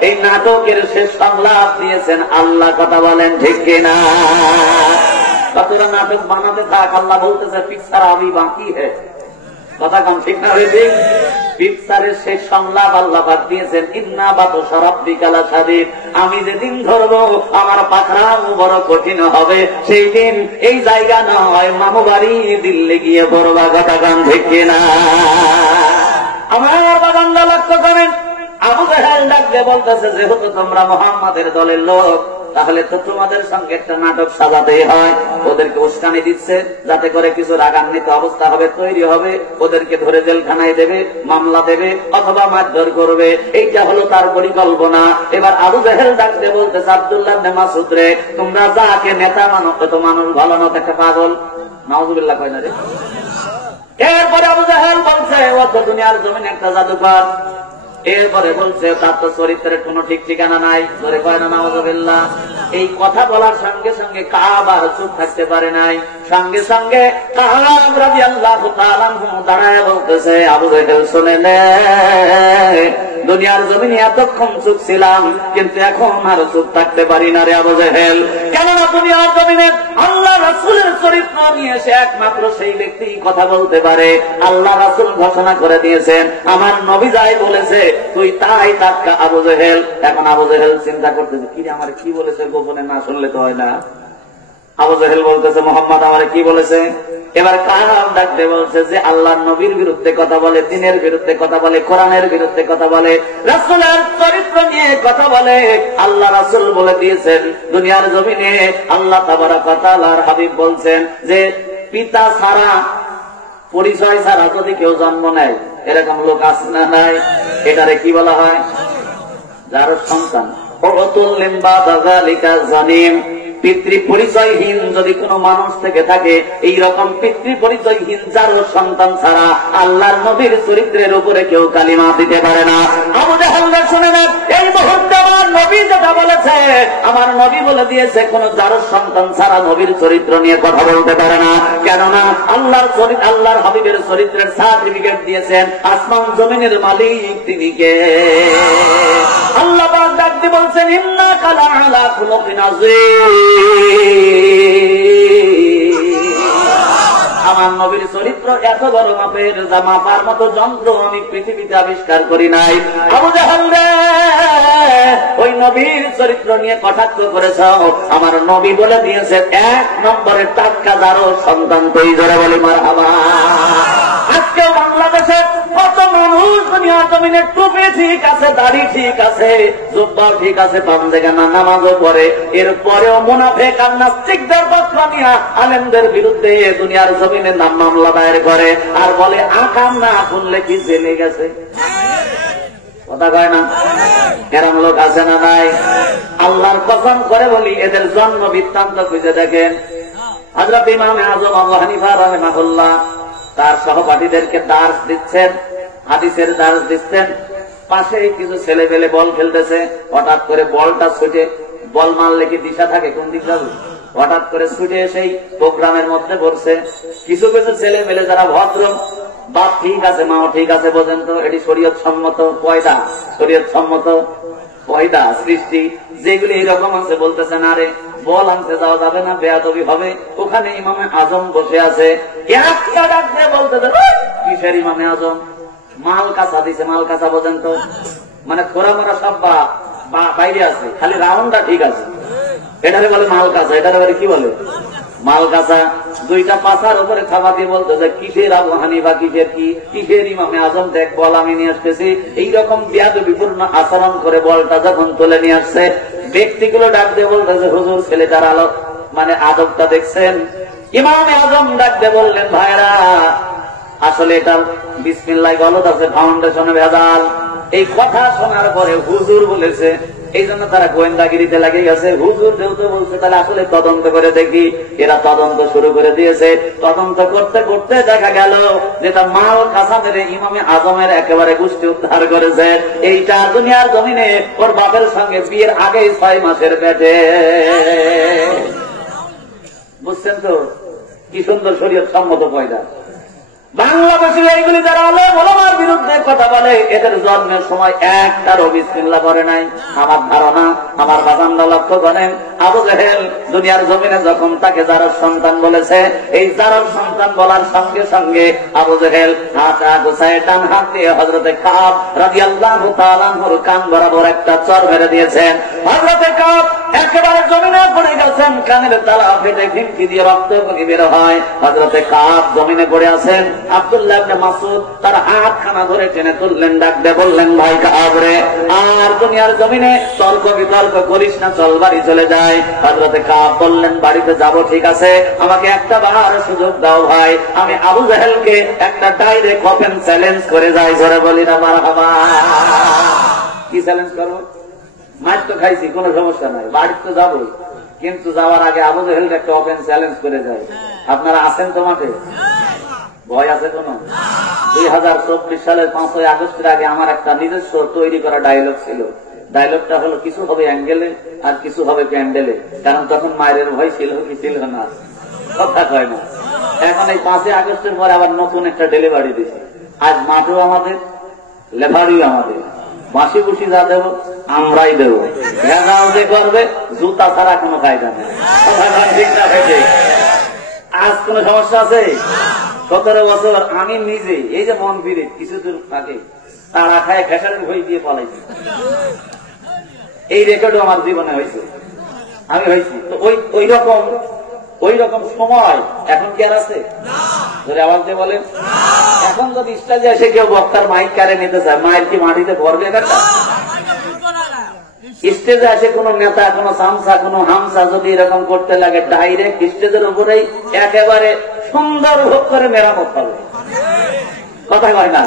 এই নাটকের শেষ সংলাপ দিয়েছেন আল্লাহ, কথা বলেন ঠিক কিনা? তোরা নাটক বানাতে থাক, আল্লাহ বলতেছে পিকচার আমি বাকি হে, কথা কম ঠিক না? হয়েছে পিকচারের শেষ সংলাপ আল্লাহ বাদ দিয়েছেন, ইন্না বাতশা রাব্বিকা লাশাদীদ, আমি যেদিন ধরবো আমার পাকড়াও বড় কঠিন হবে, সেই দিন এই জায়গা না হয় মামু বাড়ি দিল্লি গিয়ে পড়বা, কথা কম ঠিক কিনা? আমার বাগানটা লক্ষ্য করেন, আবু জাহেল ডাক দিয়ে বলতেছে, যেহেতু তোমরা মুহাম্মাদের দলের লোক, তাহলে তো তোমাদের সঙ্গে একটা নাটক সাজাতেই হয়। ওদেরকে উস্কানি দিচ্ছে যাতে করে কিছু রাগান্বিত অবস্থা হবে, তৈরি হবে, ওদেরকে ধরে জেলখানায় দেবে, মামলা দেবে, অথবা মারধর করবে, এইটা হলো তার পরিকল্পনা। এবার আবু জাহেল ডাক দিয়ে বলতেছে, আব্দুল্লাহ ইবনে মাসউদ রে, তোমরা যাকে নেতা মানো তো মানুষ ভালো না, একটা পাগল, নাউযুবিল্লাহ কয় না রে। এরপরে আবু জাহেল বলছে, ও তো দুনিয়ার জমিনে একটা জাদুকর। এরপরে বলছে তার তো চরিত্রের কোন ঠিক ঠিকানা নাই, ধরে কয় না নাউযুবিল্লাহ। এই কথা বলার সঙ্গে সঙ্গে কাব আর চুপ থাকতে পারে নাই, সঙ্গে সঙ্গে কাব রাদিয়াল্লাহু তাআলা দাঁড়ায় বলতেছে, আবু জাহেল শুনে নে, দুনিয়ার জমিনে এতক্ষণ চুপ ছিলাম, কিন্তু এখন আর চুপ থাকতে পারি না রে আবু জাহেল। কেননা দুনিয়ার জমিনে আল্লাহ রাসূলের চরিত্র নিয়ে সে একমাত্র সেই ব্যক্তি কথা বলতে পারে। আল্লাহ রাসূল ঘোষণা করে দিয়েছেন, আমার নবী যাই বলেছে তুই তাই টাটকা আবু জাহেল। এখন আবু জাহেল চিন্তা করতেছে, কি আমার কি বলেছে, গোপনে না শুনলে তো হয় না। আবু জাহেল বলতেছে, মোহাম্মদ আমার কি বলেছে? এবার কাব ডাকতে বলছে যে আল্লাহর নবীর বিরুদ্ধে কথা বলে, দিনের বিরুদ্ধে কথা বলে, কোরআনের বিরুদ্ধে কথা বলে, রাসূলের চরিত্র নিয়ে কথা বলে। আল্লাহ রাসূল বলে দিয়েছেন, দুনিয়ার জমিনে আল্লাহ তাবারাক ওয়া তাআলার হাবিব বলছেন যে পিতা ছাড়া, পরিচয় ছাড়া যদি কেউ জন্ম নেয়, এরকম লোক আছে না নাই? এটারে কি বলা হয়? যার সন্তান। পিতৃ পরিচয়হীন যদি কোন মানুষ থেকে থাকে, এইরকম পিতৃ পরিচয়হীন যার সন্তান ছাড়া আল্লাহর নবীর চরিত্রের উপরে কেউ কালিমা দিতে পারে না। আবু জাহেল শুনে না, এই মুহূর্তে আমার নবী যেটা বলেছে, আমার নবী বলে দিয়েছে কোন যার সন্তান ছাড়া নবীর চরিত্র নিয়ে কথা বলতে পারে না। কেননা আল্লাহর চরিত্র, আল্লাহর হাবিবের চরিত্রের সার্টিফিকেট দিয়েছেন আসমান জমিনের মালিক তিনি কে? আল্লাহ পাক ডাক দিয়ে বলছেন, ইন্নাকা লাআলা খুলুকিন আযীম। আমার নবীর চরিত্র এত বড় মাপের, যা মাপার মতো যন্ত্র আমি পৃথিবীতে আবিষ্কার করি নাই। আবু জাহেল রে, ওই নবীর চরিত্র নিয়ে কটাক্ষ করেছ, আমার নবী বলে দিয়েছে 1 নম্বরের টাটকা দারো সন্তান তৈরি করে বলি মারহাবা। আজকে বাংলাদেশে কত মানুষ দুনিয়ার জমিনে টুপি ঠিক আছে, দাড়ি ঠিক আছে, জুব্বা ঠিক আছে, পাঞ্জামা নামাজও পড়ে, এরপরেও মুনাফিক আর নাস্তিকদের পক্ষ নিয়ে আলেমদের বিরুদ্ধে দুনিয়ার জমিনে নাম মামলা দায়ের করে আর বলে আকাম না শুনলে কি জেলে গেছে। কথা কয় না? এরম লোক আছে না নাই? আল্লাহর কসম করে বলি, এদের জন্ম বৃত্তান্ত খুঁজে দেখেন। হযরত ইমাম আযম আবু হানিফা রাহিমাহুল্লাহ তার সহপাঠীদেরকে দার্স দিচ্ছেন, হাদিসের দার্স দিচ্ছেন। পাশে কিছু ছেলে পেলে বল খেলতেছে, হঠাৎ করে বলটা ছুটে, বল মারলে কি দিশা থাকে কোন দিক যাবে, হঠাৎ করে ছুটে এসেই প্রোগ্রামের মধ্যে পড়ছে। কিছু কিছু ছেলে পেলে যারা ভদ্র, বাপ ঠিক আছে মাও ঠিক আছে, বোঝেন তো এটি শরীয়ত সম্মত পয়দা, শরীয়ত সম্মত পয়দা সৃষ্টি, যেগুলি এইরকম আছে, বলতেছে না রে বল আনতে যাওয়া যাবে না, বেয়াদবি হবে। ওখানে ইমামে আজম বসে আছে, বলতেছে কিসের ইমামে আজম, মাল কাঁচা দিছে, মাল কাঁচা বোঝেন তো, মানে খোরা মোরা সব বাইরে আছে, খালি রাউন্ডটা ঠিক আছে, এটারে বলে মাল কাঁচা, এটারে বলে কি বলে মাল কাঁচা। দুইটা পাশার উপরে খাওয়া দিয়ে বলতে যে কিসের আবু হানিফা, কিসের কি, কিসের ইমামে আজম, দেখ বল আমি নিয়ে আসতেছি। এইরকম বেয়াদবিপূর্ণ আচরণ করে বলটা যখন তুলে নিয়ে আসছে, ব্যক্তিগুলো ডাক দিয়ে বলতেছে হুজুর ছেলেটার আলো মানে আদবটা দেখছেন। ইমামে আজম ডাক দিয়ে বললেন ভাইরা, আসলে এটা বিসমিল্লাহ গলত আছে, ফাউন্ডেশনে ভেজাল। এই কথা শোনার পরে হুজুর বলেছে, এই জন্য তারা গোয়েন্দাগিরিতে লাগে গেছে। হুজুর যেহেতু বলছে তাহলে আসলে তদন্ত করে দেখি। এরা তদন্ত শুরু করে দিয়েছে। তদন্ত করতে করতে দেখা গেল যেটা মাল কাঁচা মেরে ইমামে আজমের একেবারে গোষ্ঠী উদ্ধার করেছে। এইটা দুনিয়ার জমিনে ওর বাপের সঙ্গে বিয়ের আগে 6 মাসের পেটে। বুঝছেন তো কি সুন্দর শরীয়ত সম্মত পয়দা। বাংলাদেশের এইগুলি যারা ওলামার বিরুদ্ধে কথা বলে, এদের জন্মের সময় একটারও বিসমিল্লাহ করে নাই। আমার ধারণা, আমার বাজানরা লক্ষ্য করেন, আবু জাহেল দুনিয়ার জমিনে যখন তাকে জারর সন্তান বলেছে, এই জারর সন্তান বলার সঙ্গে সঙ্গে আবু জাহেল হাত গোছায় ডান হাত দিয়ে হযরতে কাব রাদিয়াল্লাহু তাআলা আনহুর কান বরাবর একটা চর মেরে দিয়েছেন। হযরতে কাব একেবারে জমিনে পড়ে গেছেন, কানের তালা ফেটে খিমকি দিয়ে রক্ত বের হয়। হযরতে কাব জমিনে পড়ে আছেন। আব্দুল্লাহ ইবনে মাসউদ তার হাত খানা ধরে টেনে তুললেন, ডাক দিয়ে বললেন ভাই কাব রে, আর দুনিয়ার জমিনে তর্ক বিতর্ক করিস না, চল বাড়ি চলে যায়। হযরতে কাব বললেন বাড়িতে যাব ঠিক আছে, আমাকে একটা বার সুযোগ দাও ভাই, আমি আবু জাহেলকে একটা ডাইরেক্ট ওপেন চ্যালেঞ্জ করে যাই। জোরে বলি না মারহাবা। কি চ্যালেঞ্জ করবো? মাছ তো খাইছি, কোনো সমস্যা নাই, বাড়ি তো যাবোই, কিন্তু যাওয়ার আগে আবু জাহেলকে একটা ওপেন চ্যালেঞ্জ করে যায়। আপনারা আছেন তো মাঠে? ভয় আছে কোন? 2024 সালের 5ই আগস্টের আগে আমার একটা নিজস্ব তৈরি করা ডায়লগ ছিল। ডায়লগটা হলো কিছু হবে অ্যাঙ্গেলে আর কিছু হবে প্যান্ডেলে। কারণ তখন মায়ের ভয় ছিল কি ছিল না, কথা কয় না। এখন এই 5ই আগস্টের পরে আবার নতুন একটা ডেলিভারি দিছি। আজ মাঠও আমাদের, লেভারিও আমাদের, বাঁশি বুসি যা দেবো আমরাই দেবো। ভেজাল যে করবে জুতা ছাড়া কোনো কায়দা নেই। ঠিক না ভেজে আজ কোন সমস্যা আছে? 17 বছর আমি নিজে এই যে মন ফিরে কিছুদূর থাকে তারা খায় খেসারের ভয় দিয়ে পালাইছি। এই রেকর্ডও আমার জীবনে হয়েছে, আমি হয়েছি। তো ওই রকম সময় এখন কি আর আছে? ধরে আওয়াজ দিয়ে বলেন। এখন যদি স্টেজে এসে কেউ বক্তার মাইক কারে নিতে চায়, মায়ের কি মাটিতে পড়বে? একটা স্টেজে আসে কোন নেতা, কোন সামসা, কোন হামসা যদি এরকম করতে লাগে, ডাইরেক্ট স্টেজের উপরেই একেবারে সুন্দর ভোগ করে মেরামত হবে। কথা হয় না?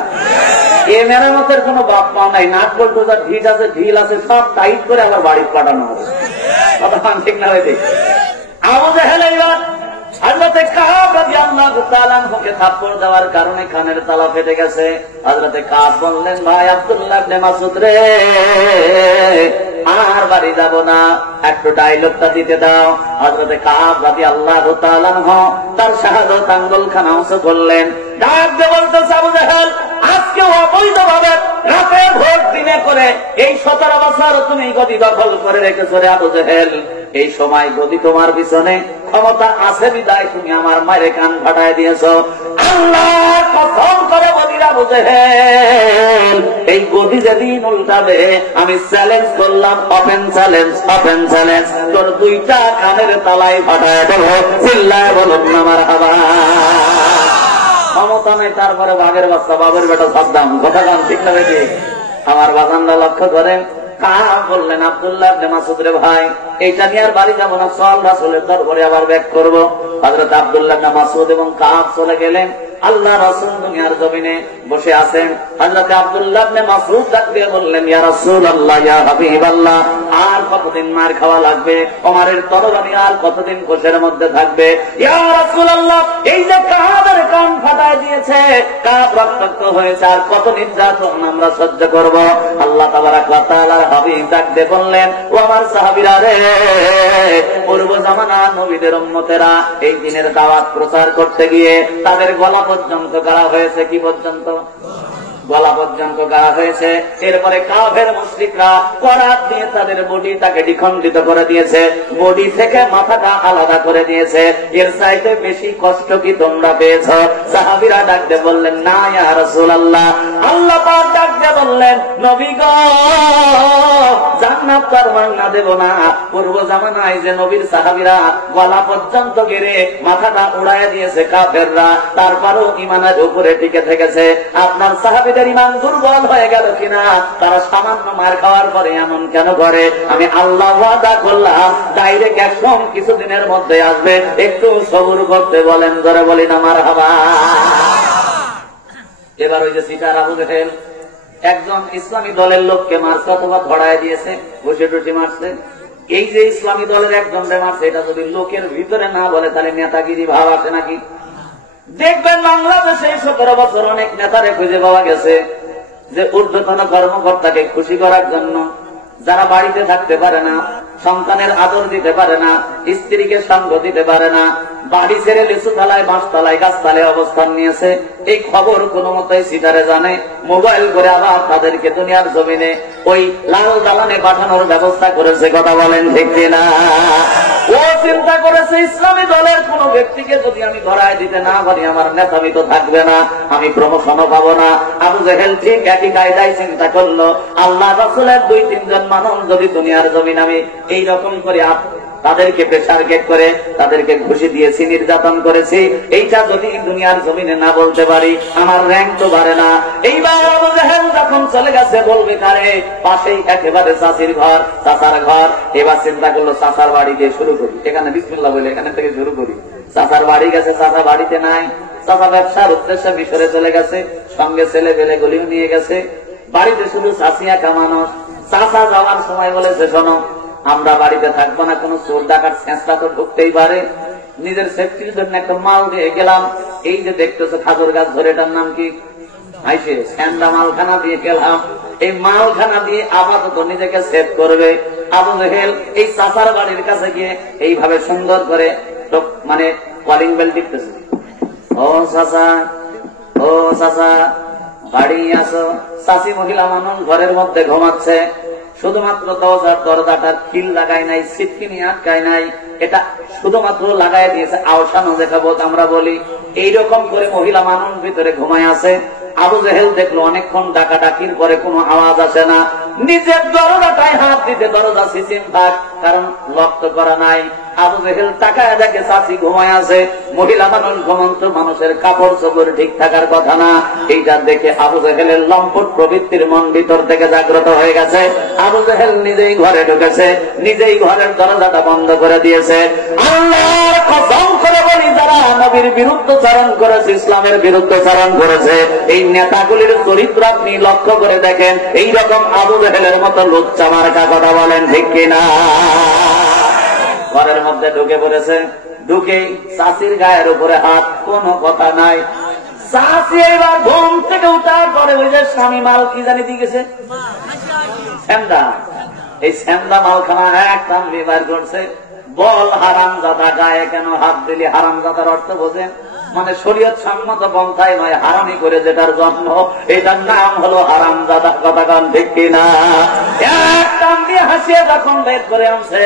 এ মেরামতের কোন বাপ মা নাই। নাট বল্টু যা ঢিল আছে, ঢিল আছে, সব টাইট করে আবার বাড়ি পাঠানো হবে। কথা ঠিক না? হয়ে আবু জাহেল এবার হযরতে কাব রাদিয়াল্লাহু তাআলা আনহুকে থাপ্পড় দেওয়ার কারণে কানের তালা ফেটে গেছে। হযরতে কাব বললেন ভাই আব্দুল্লাহ ইবনে মাসউদ রে, আর বাড়ি যাব না, একটু ডায়লগটা দিতে দাও। হযরতে কাব রাদিয়াল্লাহু তাআলা আনহু তার শাহাদাত আঙ্গুলখানা উঁচু করলেন, ডাক দিয়ে বলতেছে আবু জাহেল, আজকে অবৈধভাবে রাতের ভোট দিনে করে এই 17 বছর তুমি গদি দখল করে রেখেছো রে আবু জাহেল। এই সময় গদি তোমার পিছনে ক্ষমতা আছে বিদায় তুমি আমার মায়ের কান ফাটায় দিয়েছ। আল্লাহ কসম করে বলি আবু জেহেল, এই গদি যেদিন উল্টাবে আমি চ্যালেঞ্জ করলাম, ওপেন চ্যালেঞ্জ, ওপেন চ্যালেঞ্জ, তোর দুইটা কানের তালাই ফাটায় দেবো। চিল্লায় বলুন না মারহাবা। ক্ষমতা নেই, তারপরে বাঘের বাচ্চা, বাবুর বেটা সাদ্দাম, কথা কান ঠিক না বেশি? আমার বাগানরা লক্ষ্য করেন, কাহা বললেন আব্দুল্লাহ ইবনে মাসউদ রে ভাই, এইটা নিয়ে আর বাড়ি যাবো না, চল রাসূলের দরবারে আবার ব্যাক করবো। হযরত আব্দুল্লাহ ইবনে মাসউদ এবং কাব চলে গেলেন। আল্লাহ রাসূল দুনিয়ার জমিনে বসে আছেন। হযরত আব্দুল্লাহ ইবনে মাসউদ ডাক দিয়ে বললেন, ইয়া রাসূলুল্লাহ, ইয়া হাবিবাল্লাহ, আর কতদিন মার খাওয়া লাগবে? ওমরের তরবারি আর কতদিন কোষের মধ্যে থাকবে? ইয়া রাসূলুল্লাহ, এই যে কাবের কান ফাটায় দিয়েছে, কাব রক্তাক্ত হয়েছে, আর কত নির্যাতন আমরা সহ্য করব? আল্লাহ তাবারাক ওয়া তাআলার হাবিব ডাক দিয়ে বললেন, ও আমার সাহাবীরা রে, পূর্ব জামানা নবীদের উম্মতেরা এই দিনের দাওয়াত প্রচার করতে গিয়ে তাদের গলা পর্যন্ত গাড়া হয়েছে। কি পর্যন্ত? গলা পর্যন্ত গাড়া হয়েছে। এরপরে কাফের মুশরিকরা করাত দিয়ে তাদের বডি তাকে দ্বিখণ্ডিত করে দিয়েছে, বডি থেকে মাথাটা আলাদা করে দিয়েছে। এর চাইতে বেশি কষ্ট কি তোমরা পেয়েছ? সাহাবীরা ডাকতে বললেন, না ইয়া রাসূলুল্লাহ। আল্লাহ পাক ডাকতে বললেন, নবী গো, জান্নাত তার না দেব না। পূর্ব জামানায় যে নবীর সাহাবীরা গলা পর্যন্ত গেড়ে মাথাটা উড়াইয়া দিয়েছে কাফেররা, তারপরও ঈমানের উপরে টিকে থেকেছে। আপনার সাহাবী ইমান দুর্বল হয়ে গেল কিনা? তারা সামান্য মার খাওয়ার পরে এমন কেন করে? আমি আল্লাহ ওয়াদা করলাম ডাইরেক্ট একদম কিছুদিনের মধ্যে আসবে, একটু সবুর করতে বলেন, ধরে বলি না মারহাবা। এবার ওই যে সিটার আবু জেহেল একজন ইসলামী দলের লোককে মারছে অথবা ধরায় দিয়েছে, বসে টুসি মারছে। এই যে ইসলামী দলের একজনকে মারছে, এটা যদি লোকের ভিতরে না বলে তাহলে নেতাগিরি ভাব আছে নাকি? দেখবেন বাংলাদেশে 17 বছর অনেক নেতারে খুঁজে পাওয়া গেছে যে ঊর্ধ্বতন কর্মকর্তাকে খুশি করার জন্য, যারা বাড়িতে থাকতে পারে না, সন্তানের আদর দিতে পারে না, স্ত্রীকে সঙ্গ দিতে পারে না, বাড়ি ছেড়ে লিচু তলায়, বাঁশ তলায়, গাছতলায় অবস্থান নিয়েছে, এই খবর কোন মতেই সিটারে জানে, মোবাইল করে আবার তাদেরকে দুনিয়ার জমিনে ওই লাল দালানে পাঠানোর ব্যবস্থা করেছে। কথা বলেন ঠিক কিনা? ও চিন্তা করেছে, ইসলামী দলের কোন ব্যক্তিকে যদি আমি ধরায় দিতে না পারি, আমার নেতামি তো থাকবে না, আমি প্রমোশনও পাবো না। আবু জেহেল ঠিক একই কায়দায় চিন্তা করলো, আল্লাহ রাসূলের 2-3 জন মানুষ যদি দুনিয়ার জমিন আমি এইরকম করে তাদেরকে প্রেসার গেট করে তাদেরকে ঘুষি দিয়েছি, নির্যাতন করেছি, এইটা যদি দুনিয়ার জমিনে না বলতে পারি, আমার র্যাঙ্ক তো বাড়ে না। এইবার আবু জেহেল যখন চলে গেছে, বলবে কারে? পাশেই একেবারে চাচির ঘর, চাচার ঘর। এবার চিন্তা করলো, চাচার বাড়ি দিয়ে শুরু করি, এখানে বিসমিল্লাহ বলে এখানে থেকে শুরু করি। চাচার বাড়ি গেছে, চাচা বাড়িতে নাই। চাচা ব্যবসার উদ্দেশ্যে মিশরে চলে গেছে, সঙ্গে ছেলে বেলে গলিও নিয়ে গেছে। বাড়িতে শুধু চাচিয়া কামানো। চাচা যাওয়ার সময় বলেছে, শোনো, আমরা বাড়িতে থাকবো না, কোন চোর ডাকাত চেষ্টা তো ঢুকতেই পারে, নিজের সেফটির জন্য একটা মাল দিয়ে গেলাম। এই যে দেখতেছো খাজুর গাছ ধরে, এটার নাম কি? আইসে স্যান্ডা মালখানা দিয়ে গেলাম। এই মালখানা দিয়ে আপাতত নিজেকে সেভ করবে। আবু জেহেল এই চাচার বাড়ির কাছে গিয়ে এইভাবে সুন্দর করে মানে কলিং বেল টিপতেছে, ও চাচা, ও চাচা, বাড়ি আসো। চাচি মহিলা মানুষ ঘরের মধ্যে ঘুমাচ্ছে, শুধুমাত্র দরজাটার খিল লাগায় নাই, সিটকিনি আটকায় নাই, এটা শুধুমাত্র লাগাই দিয়েছে আওসানো, যেটা আমরা বলি। এইরকম করে মহিলা মানুষ ভিতরে ঘুমায় আছে। আবু জেহেল দেখলো অনেকক্ষণ ডাকাডাকির পরে কোনো আওয়াজ আসে না, নিজের দরজাটায় হাত দিতে দরজা সিসিম থাক, কারণ লক করা নাই। আবু জেহেল তাকায় দেখে চাচি ঘুমায় আছে। মহিলা মানুষ ঘুমন্ত, মানুষের কাপড় চোপড় ঠিক থাকার কথা না। এইটা দেখে আবু জেহেলের লম্পট প্রবৃত্তির মন ভিতর থেকে জাগ্রত হয়ে গেছে। আবু জেহেল নিজেই ঘরে ঢুকেছে, নিজেই ঘরের দরজাটা বন্ধ করে দিয়েছে। আল্লাহর কসম করে বলি, যারা নবীর বিরুদ্ধচারণ করেছে, ইসলামের বিরুদ্ধচারণ করেছে, এই নেতাগুলির চরিত্র আপনি লক্ষ্য করে দেখেন, এইরকম আবু জেহেলের মতো লুচ্চা মার্কা। কথা বলেন ঠিক কিনা? ঘরের মধ্যে ঢুকে পড়েছে, ঢুকেই চাচির গায়ের উপরে হাত, কোনো কথা নাই। চাচি এবার ঘুম থেকে উঠার পরে ওই যে স্বামী মাল কি জানি দিয়ে গেছে, স্যান্ডা, এই স্যান্ডা মালখানা এক টানলি বার করছে। বল হারামজাদা, গায়ে কেন হাত দিলি? হারামজাদার অর্থ বোঝেন? মানে শরীয়ত সম্মত পন্থায় নয়, হারামি করে যেটার জন্ম, এটার নাম হলো হারামজাদা। কথা কান ঠিক কিনা? এক টান দিয়ে হাসিয়ে যখন বের করে আনছে,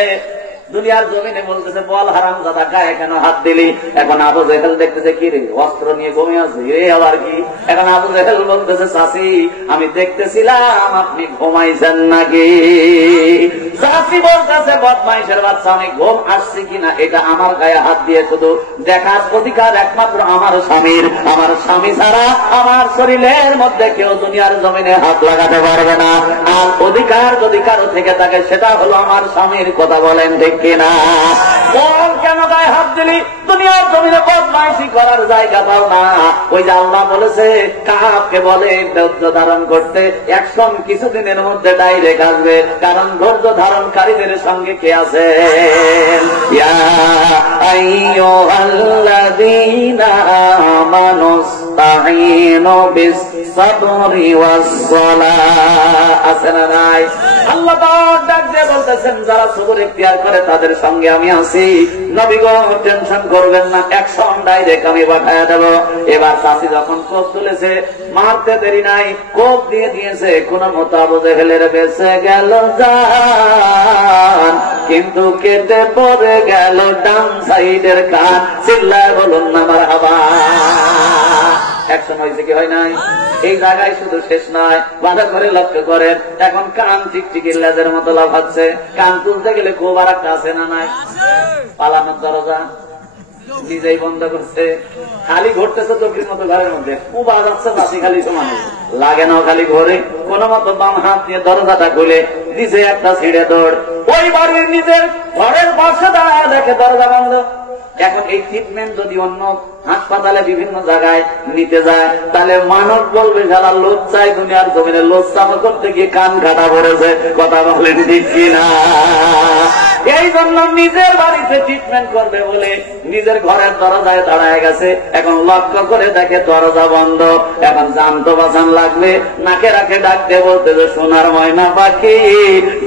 দুনিয়ার জমিনে বলতেছে বল হারামজাদা গায়ে কেন হাত দিলি? এখন আবু জেহেল দেখতেছে কি রে অস্ত্র নিয়ে ঘুমিয়ে আছে রে আবার কি? এখন আবু জেহেল বলতেছে চাচি আমি দেখতেছিলাম আপনি ঘুমাইছেন নাকি? চাচি বলতেছে বদমাইশের বাচ্চা আমি ঘুম আসছে কিনা এটা আমার গায়ে হাত দিয়ে শুধু দেখার অধিকার একমাত্র আমার স্বামীর। আমার স্বামী ছাড়া আমার শরীরের মধ্যে কেউ দুনিয়ার জমিনে হাত লাগাতে পারবে না। আর অধিকার যদি কারো থেকে থাকে সেটা হলো আমার স্বামীর। কথা বলেন ঠিক কিনা? বল কেন গায়ে হাত দিলি? দুনিয়ার জমিনে বদমাইশি করার জায়গা পাও না। ওই যে আল্লাহ বলেছে কাহাবকে বলে ধৈর্য ধারণ করতে, অ্যাকশন কিছুদিনের মধ্যে ডাইরেক্ট আসবে, কারণ ধৈর্য ধারণকারীদের সঙ্গে কে আছে? ইয়া আইয়ুহাল্লাযীনা আমানুস্তাঈনু বিস-সাবরি ওয়াস-সালাহ। আছে না নাই? আল্লাহ পাক ডাক দিয়ে বলতেছেন যারা সবর ইখতিয়ার করে তাদের সঙ্গে আমি আছি। নবী গো টেনশন করবেন না, অ্যাকশন ডাইরেক্ট আমি পাঠায়া দেব। এবার চাচি যখন কোপ তুলেছে মারতে দেরি নাই, কোপ দিয়ে দিয়েছে। কোন মতো আবু জেহেলের বেঁচে গেল জান, কিন্তু কেটে পড়ে গেল ডান সাইডের কান। চিল্লায় বলুন না মারহাবা। অ্যাকশন হয়েছে কি হয় নাই? এই জায়গায় শুধু শেষ নয়, বাধা করে লক্ষ্য করেন এখন কান টিকটিকির লেজের মতো লাফাচ্ছে। কান তুলতে গেলে খুব আর একটা আছে না নাই? পালানোর দরজা নিজেই বন্ধ করছে, খালি ঘুরতেছে চোখের মতো ঘরের মধ্যে। ও বাজাচ্ছে বাসি খালি সমান লাগে না, খালি ঘরে কোন মতো বাম হাত দিয়ে দরজাটা খুলে দিছে একটা ছিঁড়ে দৌড়। ওই বাড়ির নিজের ঘরের পাশে দাঁড়ায় দেখে দরজা বন্ধ। এখন এই ট্রিটমেন্ট যদি অন্য হাসপাতালে বিভিন্ন জায়গায় নিতে যায় তাহলে মানুষ বলবে যারা লজ্জায় দুনিয়ার জমিনে লজ্জাম করতে গিয়ে কান কাটা পড়েছে। কথা বলেন ঠিক কিনা? এই জন্য নিজের বাড়িতে ট্রিটমেন্ট করবে বলে নিজের ঘরের দরজায় দাঁড়ায় গেছে। এখন লক্ষ্য করে দেখে দরজা বন্ধ। এখন জানতো বাঁচান লাগবে, নাকে রাখে ডাকতে বলতে যে সোনার ময়না পাখি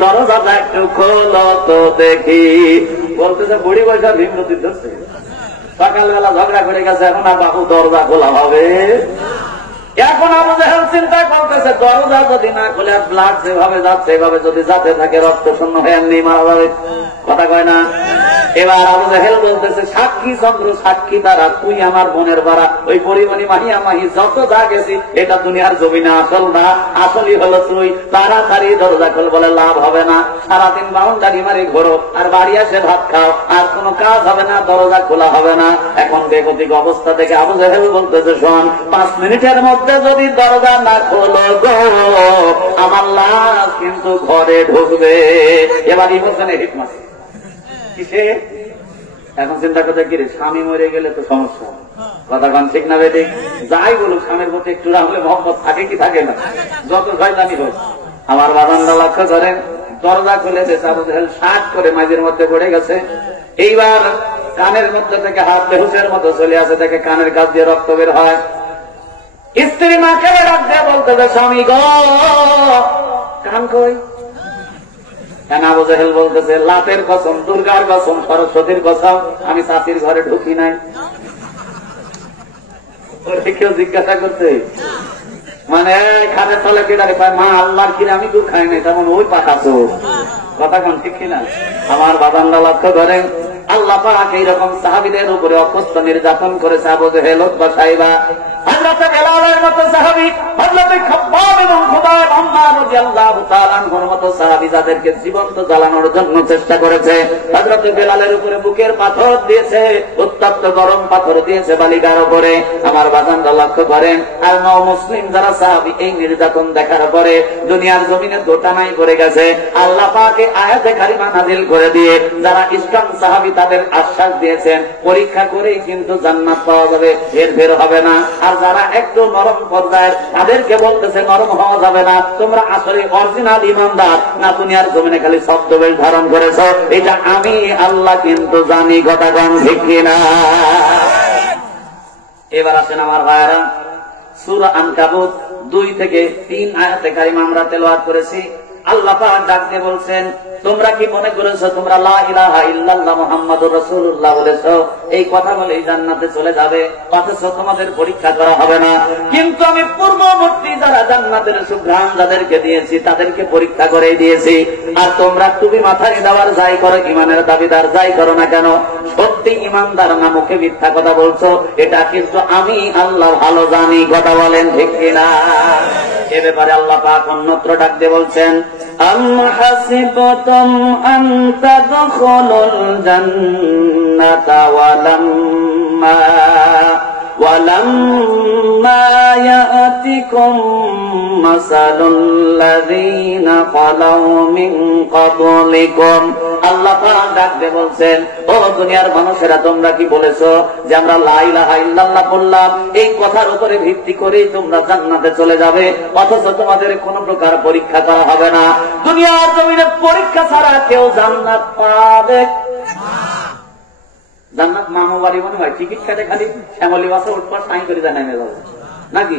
দরজাটা একটু খোলো তো দেখি। বলতেছে বুড়ি বয়সা ভীমরতি ধরছে, সকালবেলা ঝগড়া করে গেছে, এখন আর বাবু দরজা খোলা হবে? এখন আবু জেহেল চিন্তা করতেছে দরজা যদি না খোলে আর ব্লাড যেভাবে যাচ্ছে এভাবে যদি যাতে থাকে রক্ত শূন্য হয়ে এমনি মারা যাবে। কথা কয় না? এবার আবু জেহেল বলতেছে সাক্ষী চন্দ্র সাক্ষী দ্বারা তুই আমার বোনের বাড়া ওই পরিমণি মাহিয়া মাহি যত যা গেছি এটা দুনিয়ার জমিনে আসল না, আসলই হলো তুই। তাড়াতাড়ি দরজা খোল। বলে লাভ হবে না, সারাদিন বাউন্ডারি মারি ঘোরো আর বাড়ি আসে ভাত খাও, আর কোনো কাজ হবে না, দরজা খোলা হবে না। এখন বেগতিক অবস্থা থেকে আবু জেহেল বলতেছে শোন 5 মিনিটের মধ্যে যদি দরজা না খোলো গো আমার লাশ কিন্তু ঘরে ঢুকবে। এবার ইমোশনে হিট মাসে কিসে? এখন চিন্তা করতে কি রে স্বামী মরে গেলে তো সমস্যা। কথা কান ঠিক না বেঠিক? যাই বলুক স্বামীর প্রতি একটু রাখলে মহব্বত থাকে কি থাকে না, যত শয়তানি হোক। আমার বাবানরা লক্ষ্য করেন দরজা খুলেছে, আবু জেহেল শার্ট করে মাঝের মধ্যে পড়ে গেছে। এইবার কানের মধ্যে থেকে হাত বেহুশের মতো চলে আসে, দেখে কানের কাছ দিয়ে রক্ত বের হয়। স্ত্রী মাকে ডাক দিয়ে বলতেছে স্বামী গো কান কই? আবু জেহেল বলতেছে লাতের কসম, দুর্গার কসম, সরস্বতীর কসম আমি চাচির ঘরে ঢুকি নাই। কেউ জিজ্ঞাসা করছে মানে খাদের তলে কেটারে পায় মা আল্লাহর কিনে আমি দুধ খাই নাই, তেমন ওই পাঠাতো। কথা কোন ঠিক কিনা? আমার বাবানরা লক্ষ্য করেন আল্লাহ পাক এইরকম সাহাবীদের উপরে অকস্ত নির্যাতন করেছে। আবু জেহেল উতবা সাইবা হযরত বেলালের মতো সাহাবী, হযরত খাব্বাব এবং খুবাব আম্মার রাদিয়াল্লাহু তাআলা আনহুর মতো সাহাবী যাদেরকে জীবন্ত জ্বালানোর জন্য চেষ্টা করেছে। হযরত বেলালের উপরে বুকের পাথর দিয়েছে, উত্তপ্ত গরম পাথর দিয়েছে বালিকার উপরে। আমার বাজানরা লক্ষ্য করেন আর নও মুসলিম যারা সাহাবী এই নির্যাতন দেখার পরে দুনিয়ার জমিনে দোটানাই করে গেছে। আল্লাহ পাক আয়াতে কারিমা নাযিল করে দিয়ে যারা ইসলাম সাহাবী তাদের আশ্বাস দিয়েছেন পরীক্ষা করেই কিন্তু জান্নাত পাওয়া যাবে, এর বের হবে না। আর যারা একটু নরম পর্যায়ের তাদেরকে বলতেছে নরম হওয়া যাবে না, তোমরা আসলে অরিজিনাল ইমানদার না দুনিয়ার জমিনে খালি ছদ্মবেশ ধারণ করেছ, এটা আমি আল্লাহ কিন্তু জানি। কথা কোন ঠিক কিনা? এবার আসেন আমার ভাইরা, সূরা আনকাবুত 2 থেকে 3 আয়াতে কারিমা আমরা তেলাওয়াত করেছি। আল্লাহ পাক ডাক দিয়ে বলছেন তোমরা কি মনে করেছো তোমরা লা ইলাহা ইল্লাল্লাহ মুহাম্মাদুর রাসূলুল্লাহ বলেছো, এই কথা বলে জান্নাতে চলে যাবে, অথচ তোমাদের পরীক্ষা করা হবে না। কিন্তু আমি পূর্ববর্তী যারা জান্নাতের সুঘ্রাণ যাদেরকে দিয়েছি তাদেরকে পরীক্ষা করে দিয়েছি। আর তোমরা টুপি মাথায় দেওয়ার যাই করো, ইমানের দাবিদার যাই করো না কেন, সত্যি ইমানদার না মুখে মিথ্যা কথা বলছো, এটা কিন্তু আমি আল্লাহ ভালো জানি। কথা বলেন ঠিক কিনা? এ ব্যাপারে আল্লাহ পাক অন্যত্র ডাক দিয়ে বলছেন, আম হাসিবতুম আন তাদখুলুল জান্নাতা ওয়ালাম্মা ইয়াতিকুম মাসালুল লাযীনা খালাউ মিন ক্বাবলিকুম। আল্লাহ পাক ডাক দিয়ে বলছেন, ও দুনিয়ার মানুষেরা, তোমরা কি বলেছো যে আমরা লা ইলাহা ইল্লাল্লাহ বললাম, এই কথার উপরে ভিত্তি করেই তোমরা জান্নাতে চলে যাবে, অথচ তোমাদের কোন প্রকার পরীক্ষা করা হবে না। দুনিয়ার জমিনে পরীক্ষা ছাড়া কেউ জান্নাত পাবে? জান্নাত মামু বাড়ি মনে হয় টিকিট কাটে খালি শ্যামলী বাসে উঠবার সাইন করে জানাই যাবে নাকি?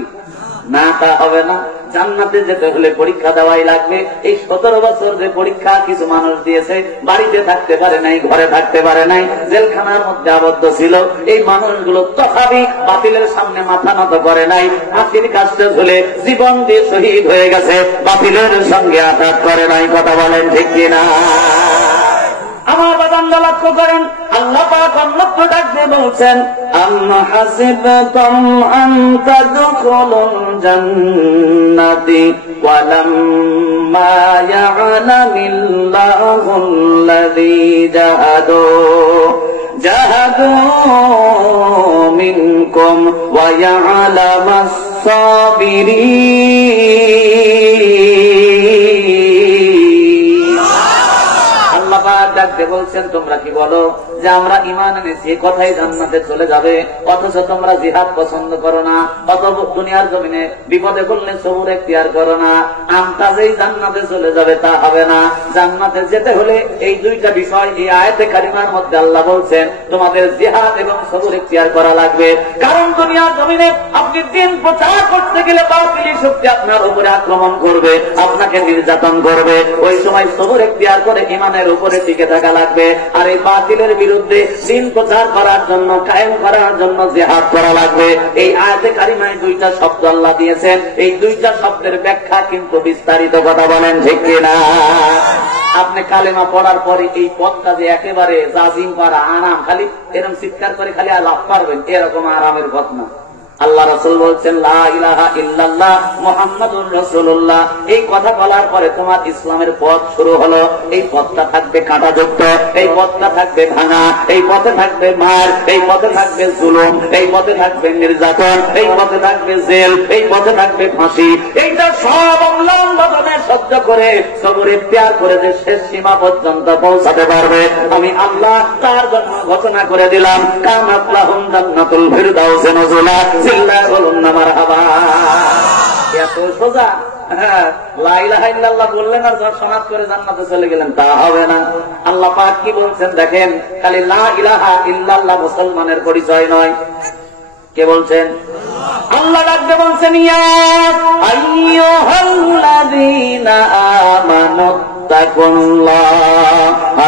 না, তা হবে না। জান্নাতে যেতে হলে পরীক্ষা দেওয়াই লাগবে। এই 17 বছর যে পরীক্ষা কিছু মানুষ দিয়েছে, বাড়িতে থাকতে পারে নাই, ঘরে থাকতে পারে নাই, জেলখানার মধ্যে আবদ্ধ ছিল, এই মানুষগুলো তথাপি বাতিলের সামনে মাথা নত করে নাই, ফাঁসির কাছে ঝুলে জীবন দিয়ে শহীদ হয়ে গেছে, বাতিলের সঙ্গে আঘাত করে নাই। কথা বলেন ঠিক কিনা? আমার বাদানরা লক্ষ্য করেন, আল্লাহ পাক অন্যত্র ডাক দিয়ে বলছেন, আম হাসিবতুম আন তাদখুলুল জান্নাতি ওয়ালাম্মা ইয়া'লামিল্লাহুল্লাযী জাহাদু মিনকুম ওয়া ইয়া'লামাস সাবিরিন। ডাকতে বলছেন, তোমরা কি বলো যে আমরা ঈমান এনেছি, কথাই জান্নাতে চলে যাবে, অথচ তোমরা জিহাদ পছন্দ করো না, অথবা দুনিয়ার জমিনে বিপদে পড়লে সবুর এখতিয়ার করো না, আমতাজেই জান্নাতে চলে যাবে, তা হবে না। জান্নাতে যেতে হলে এই দুইটা বিষয় এই আয়াতে কারিমার মধ্যে আল্লাহ বলছেন, তোমাদের জিহাদ এবং সবুর এখতিয়ার করা লাগবে। কারণ দুনিয়ার জমিনে আপনি দিন প্রচার করতে গেলে বাতিলি শক্তি আপনার উপরে আক্রমণ করবে, আপনাকে নির্যাতন করবে, ওই সময় সবুর এখতিয়ার করে ঈমানের উপরে টিকে থাকা লাগবে। আর এই বাতিলের বিরুদ্ধে দিন প্রচার করার জন্য, কায়েম করার জন্য জিহাদ করা লাগবে। এই আয়াতে কারিমায় দুইটা শব্দ আল্লাহ দিয়েছেন, এই দুইটা শব্দের ব্যাখ্যা কিন্তু বিস্তারিত। কথা বলেন ঠিক কিনা? আপনি কালেমা পড়ার পরে এই পথটা যে একেবারে জাজিম করা আরাম, খালি এরকম চিৎকার করে খালি লাভ পারবেন, এরকম আরামের পথ না। আল্লাহ রাসূল বলছেন, লা ইলাহা ইল্লাল্লাহ মুহাম্মাদুর রাসূলুল্লাহ, এই কথা বলার পরে তোমার ইসলামের পথ শুরু হলো। এই পথটা থাকবে কাঁটাযুক্ত, এই পথটা থাকবে ভাঙা, এই পথে থাকবে মার, এই পথে থাকবে জুলুম, এই পথে থাকবে নির্যাতন, এই পথে থাকবে জেল, এই পথে থাকবে ফাঁসি। এইটা সব অবলম্বনে সহ্য করে সবর ইখতিয়ার করে যে শেষ সীমা পর্যন্ত পৌঁছাতে পারবে, আমি আল্লাহ তার জন্য ঘোষণা করে দিলাম, কানাত লাহুম জান্নাতুল ফিরদাউস নুজুলা। এত সোজা? লা ইলাহা ইল্লাল্লাহ বললেন আর সনাত করে জান্নাতে চলে গেলেন, তা হবে না। আল্লাহ পাক কি বলছেন দেখেন, খালি লা ইলাহা ইল্লাল্লাহ মুসলমানের পরিচয় নয়। কে বলছেন? আল্লাহ ডাকতে বলছেন, ইয়া আইয়ুহাল্লাযীনা আমানুত্তাকুল্লাহা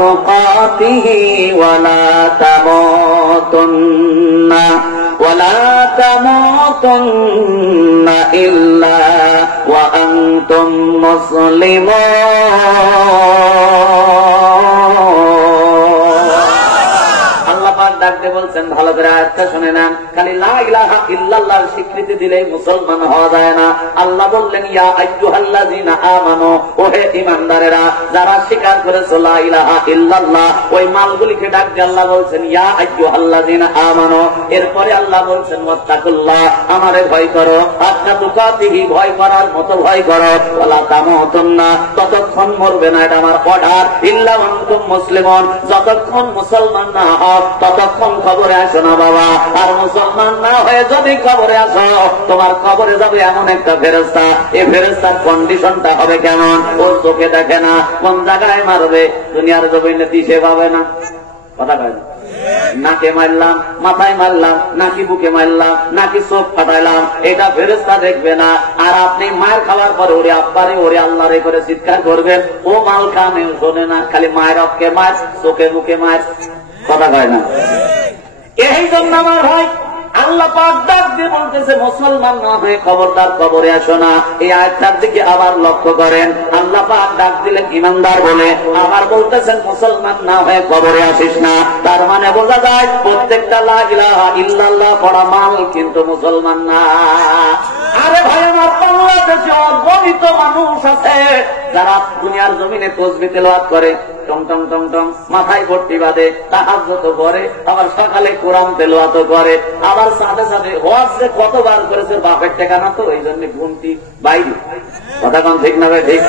তুকাতিহি ওয়া লা তামুতুন্না ইল্লা ওয়া আনতুম মুসলিমুন। আল্লাহ পাক ডাকতে বলছেন, ভালো করে আয়াতটা শুনে নেন, খালি লা ইলাহা ইল্লাল্লাহর স্বীকৃতি দিলেই মুসলমান হওয়া যায় না। আল্লাহ বললেন, ইয়া আইয়ুহাল্লাযীনা আমানু, ওহে ঈমানদারেরা, যারা স্বীকার করেছো লা ইলাহা ইল্লাল্লাহ, ওই মালগুলিকে ডাক দিয়ে আল্লাহ বলছেন, ইয়া আইয়ুহাল্লাযীনা আমানু। এরপরে আল্লাহ বলছেন, ওয়াত্তাকুল্লাহ, আমারে ভয় করো, হাক্কা তুকাতিহি, ভয় করার মতো ভয় করো, ওয়ালা তামুতুন্না, ততক্ষণ মরবে না, এটা আমার অর্ডার, ইল্লা ওয়া আনতুম মুসলিমুন, যতক্ষণ মুসলমান না হও ততক্ষণ কবরে আসো না বাবা। আর মুসলমান না হয়ে যদি কবরে আসো, তোমার কবরে যাবে এমন একটা ফেরেশতা, এই ফেরেশতার কন্ডিশনটা হবে কেমন? ওর চোখে দেখে না, কোন জায়গায় মারবে দুনিয়ার জমিনে দিশে পাবে না। কথা কয় না? নাকে মারলাম, মাথায় মারলাম, নাকি বুকে মারলাম, নাকি চোখ ফাটাইলাম, এটা ফেরেশতা দেখবে না। আর আপনি মায়ের খাওয়ার পরে ওরে আব্বারে ওরে আল্লাহরে করে চিৎকার করবেন, ও মাল কানে শোনে না, খালি মায়ের অক্ষে মার, চোখে মুখে মার, কথা কয় না। এই জন্য আমার ভাই আল্লাহ পাক ডাক দিয়ে বলতেছে, মুসলমান না হয়ে খবরদার কবরে আসো না। এই আয়াতটার দিকে আবার লক্ষ্য করেন, আল্লাহ পাক ডাক দিলেন ইমানদার বলে, আবার বলতেছেন মুসলমান না হয়ে কবরে আসিস না। তার মানে বোঝা যায় প্রত্যেকটা লা ইলাহা ইল্লাল্লাহ পড়া মাল কিন্তু মুসলমান না। আরে ভাই আমার বাংলাদেশে অগণিত মানুষ আছে যারা দুনিয়ার জমিনে তাসবিহ তেলাওয়াত করে, টং টং টং টং, মাথায় পট্টি বাঁধে, তাহাজ্জুদ করে, আবার সকালে কোরআন তেলাওয়াত করে, আবার সাথে সাথে হজ যে কতবার করেছে বাপের টাকা না তো, এই জন্য গুনতি বাইরে, কথা কোন ঠিক না ভাই? ঠিক,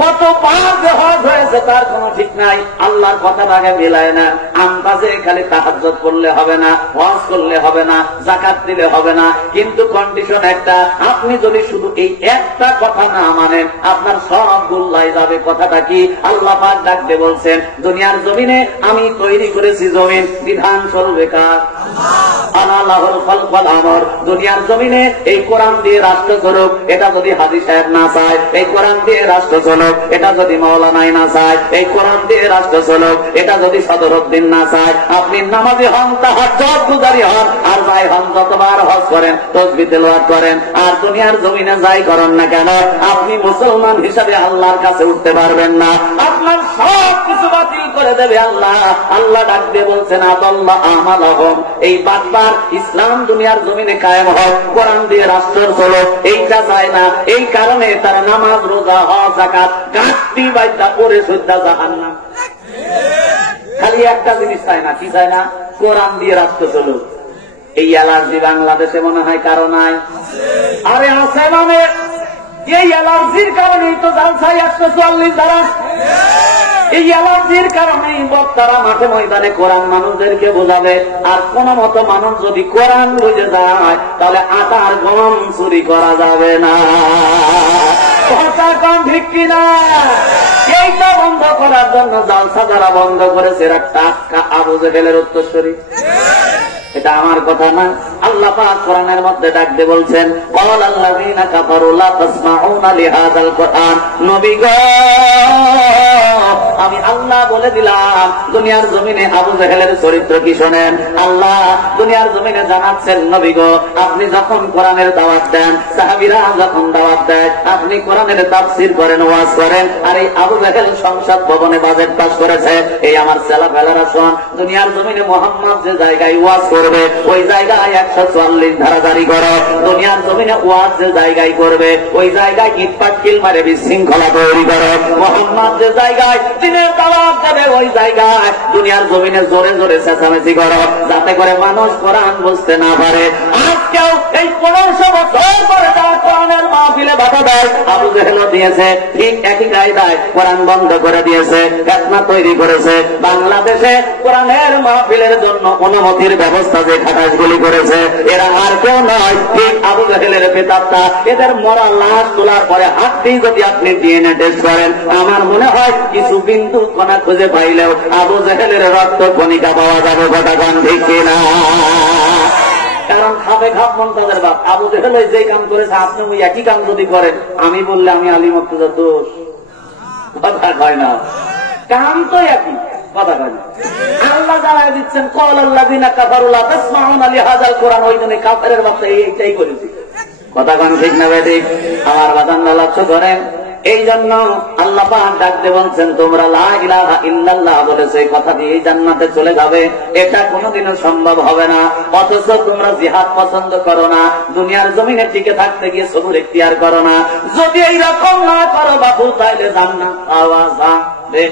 কতবার যে হজ হয়েছে তার কোনো ঠিক নাই, আল্লাহর কথা ভাগে মিলায় না। আন্দাজে খালি তাহাজ্জুদ পড়লে হবে না, হজ করলে হবে না, যাকাত দিলে হবে না, কিন্তু কন্ডিশন একটা, আপনি যদি শুধু এই একটা কথা না মানেন আপনার সব গুল্লাই যাবে। কথাটা কি? আল্লাহ পাক ডাকতে বলছেন, দুনিয়ার জমিনে আমি তৈরি করেছি জমিন, বিধান চলবে কার? আনালাহুল খালক ওয়াল আমর। দুনিয়ার জমিনে এই কোরআন দিয়ে রাষ্ট্র চলুক, এটা যদি হাজী সাহেব না চায়, এই কোরআন দিয়ে রাষ্ট্র চলুক, এটা যদি মাওলানাই না চায়, এই কোরআন দিয়ে রাষ্ট্র চলুক, এটা যদি সদরউদ্দিন না চায়, আপনি নামাজি হন, তাহাজ্জুদ গুজারি হন, আর যাই হন, যতবার হজ করেন, তাসবিহ তেলাওয়াত করেন, আর দুনিয়ার জমিনে যাই করেন না কেন, আপনি মুসলমান হিসাবে আল্লাহর কাছে উঠতে পারবেন না। আপনার সব কিছু বাতিল করে দেবে আল্লাহ। আল্লাহ ডাক দিয়ে বলছেন, আদাল্লাহ আমালাহুম, এই বারবার ইসলাম দুনিয়ার জমিনে কায়েম হয়, কোরআন দিয়ে রাষ্ট্র চলো, এইটা চায় না। এই কারণে তারা নামাজ, রোজা, হজ, যাকাত গাঁটটি বাইদা করে সুদ্ধা জাহান্নাম। খালি একটা জিনিস চায় না, কি চায় না? কোরআন দিয়ে রাষ্ট্র চলো। এই অ্যালার্জি বাংলাদেশে মনে হয় কারো নাই? আরে আছে, মানে এই অ্যালার্জির কারণেই তো জালসায় 144 দ্বারা, এই অ্যালার্জির কারণেই বক্তারা মাঠে ময়দানে কোরআন মানুষদেরকে বোঝাবে। আর কোন মতো মানুষ যদি কোরআন বুঝে যায়, তাহলে আটার গম চুরি করা যাবে না। কথা কম ঠিক কিনা? এইটা বন্ধ করার জন্য জালসা যারা বন্ধ করেছে এরা টাটকা আবু জেহেলের উত্তরসূরি। এটা আমার কথা না, আল্লাহ পাক কোরআনের মধ্যে ডাক দিয়ে বলছেন, ক্বালাল্লাযীনা কাফারু লা তাসমাউনা লিহাযাল কুরআন। নবী গো, আমি আল্লাহ বলে দিলাম, দুনিয়ার জমিনে আবু জেহেলের চরিত্র কি শোনেন। আল্লাহ দুনিয়ার জমিনে জানাচ্ছেন, নবী গো, আপনি যখন কোরআনের দাওয়াত দেন, সাহাবীরা যখন দাওয়াত দেয়, আপনি কোরআনের তাফসীর করেন, ওয়াজ করেন, আর এই আবু জেহেল সংসদ ভবনে বাজেট পাস করেছে। এই আমার ছেলেপেলেরা শোন, দুনিয়ার জমিনে মুহাম্মদ যে জায়গায় ওয়াজ করবে, ওই জায়গায় 144 ধারা জারি করো। দুনিয়ার জমিনে ওয়াজ যে জায়গায় করবে, ওই জায়গায় ইটপাটকিল মারে বিশৃঙ্খলা তৈরি করো। মুহাম্মদ যে জায়গায় দিনের দাওয়াত দেবে, ওই জায়গায় দুনিয়ার জমিনে জোরে জোরে চেঁচামেচি করো, যাতে করে মানুষ কোরআন বুঝতে না পারে। আজকেও এই 1500 বছর পরে তারা কোরআনের মাহফিলে বাধা দেয়, আবু জেহেল দিয়েছে ঠিক একই কায়দায় কোরআন বন্ধ করে দিয়েছে, ফিতনা তৈরি করেছে। বাংলাদেশে কোরআনের মাহফিলের জন্য অনুমতির ব্যবস্থা যে খাটাসগুলি করেছে, এরা আর কেউ নয়, ঠিক আবু জেহেলের পেতাত্তা। এদের মরা লাশ তোলার পরে হাতটি যদি আপনি ডিএনএ টেস্ট করেন, আমার মনে হয় কিছু বিন্দু কণা খুঁজে পাইলেও আবু জেহেলের রক্ত কণিকা পাওয়া যাবে। কথা কোন ঠিক কিনা? কারণ খাবে খাপ মন্তাজের বাপ আবু জেহেল যে কাম করেছে, আপনি ওই একই কাম যদি করেন, আমি বললে আমি আলী মুর্তজার দোষ। কথা কয় না, কাম তো একই, কথা কয় না। আল্লাহ জানায় দিচ্ছেন, ক্বালাল্লাযীনা কাফারু লা তাসমাউনা লিহাযাল কুরআন, ওই জন্য কাফেরের বাচ্চা এইটাই করেছে। কথা কোন ঠিক না ভাই? ঠিক। আমার বাদানরা লক্ষ্য করেন, এই জন্য আল্লাহ পাক ডাকতে বলছেন, তোমরা লা ইলাহা ইল্লাল্লাহ বলেছে, এই কথা দিয়ে জান্নাতে চলে যাবে, এটা কোনোদিনও সম্ভব হবে না। অথচ তোমরা জিহাদ পছন্দ করো না, দুনিয়ার জমিনে টিকে থাকতে গিয়ে সবুর ইখতিয়ার করো না। যদি এইরকম না করো বাবু, তাইলে জান্নাত পাওয়া যাবে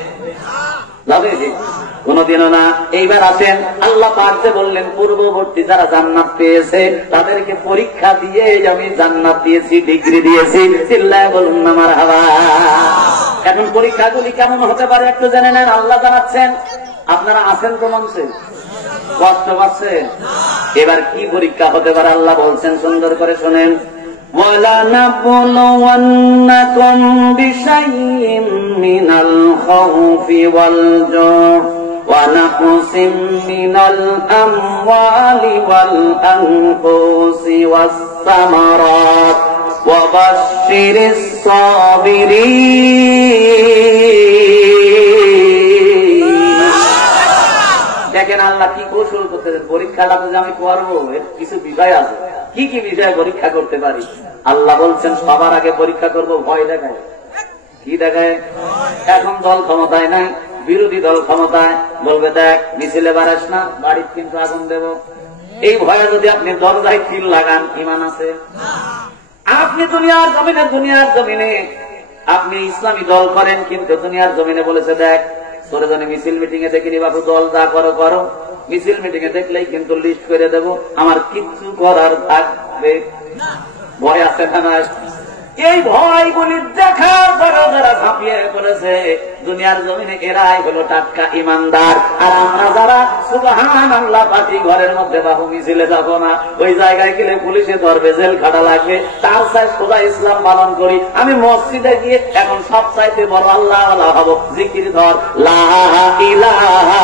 কোনদিনও না। এইবার আসেন, আল্লাহ পাক যে বললেন পূর্ববর্তী যারা জান্নাত পেয়েছে তাদেরকে পরীক্ষা দিয়ে আমি জান্নাত দিয়েছি, ডিগ্রি দিয়েছি। চিল্লায় বলুন না মারহাবা। এখন পরীক্ষাগুলি কেমন হতে পারে একটু জেনে নেন। আল্লাহ জানাচ্ছেন, আপনারা আছেন তো মানুষে, কষ্ট পাচ্ছেন। এবার কি পরীক্ষা হতে পারে আল্লাহ বলছেন, সুন্দর করে শোনেন। وَلَنَبْلُوَنَّكُمْ بِشَيْءٍ مِّنَ الْخَوْفِ وَالْجُوعِ ونقص من الأموال والأنفس والثمرات وبشر الصابرين দেখেন আল্লাহ কি কৌশল করতেছেন। পরীক্ষাটা তো যে আমি করবো কিছু বিষয় আছে, কি কি বিষয়ে পরীক্ষা করতে পারি। আল্লাহ বলছেন সবার আগে পরীক্ষা করব ভয় দেখায়। কি দেখায়? এখন দল ক্ষমতায় নাই, বিরোধী দল ক্ষমতায়, বলবে দেখ মিছিলে বাড়াস না, বাড়ির কিন্তু আগুন দেব। এই ভয়ে যদি আপনি দরজায় খিল লাগান, ইমান আছে? আপনি দুনিয়ার জমিনে আপনি ইসলামী দল করেন, কিন্তু দুনিয়ার জমিনে বলেছে দেখ তোরে জন্য মিছিল মিটিং এ দেখিনি বাবু, দল যা করো করো, মিছিল মিটিং এ দেখলেই কিন্তু লিস্ট করে দেব, আমার কিচ্ছু করার থাকবে। ভয় আছে না? এই ভয়গুলি দেখার পরেও যারা ঝাঁপিয়ে পড়েছে দুনিয়ার জমিনে, এরাই হলো টাটকা ইমানদার। আর আমরা যারা সুবহানাল্লাহ পাটি ঘরের মধ্যে বাবু মিছিলে যাবো না, ওই জায়গায় গেলে পুলিশে ধরবে, জেল খাটা লাগবে, তার চাই সোজা ইসলাম পালন করি। আমি মসজিদে গিয়ে এখন সব চাইতে বড় আল্লাহ আল্লাহ হব, জিকির ধর লা ইলাহা।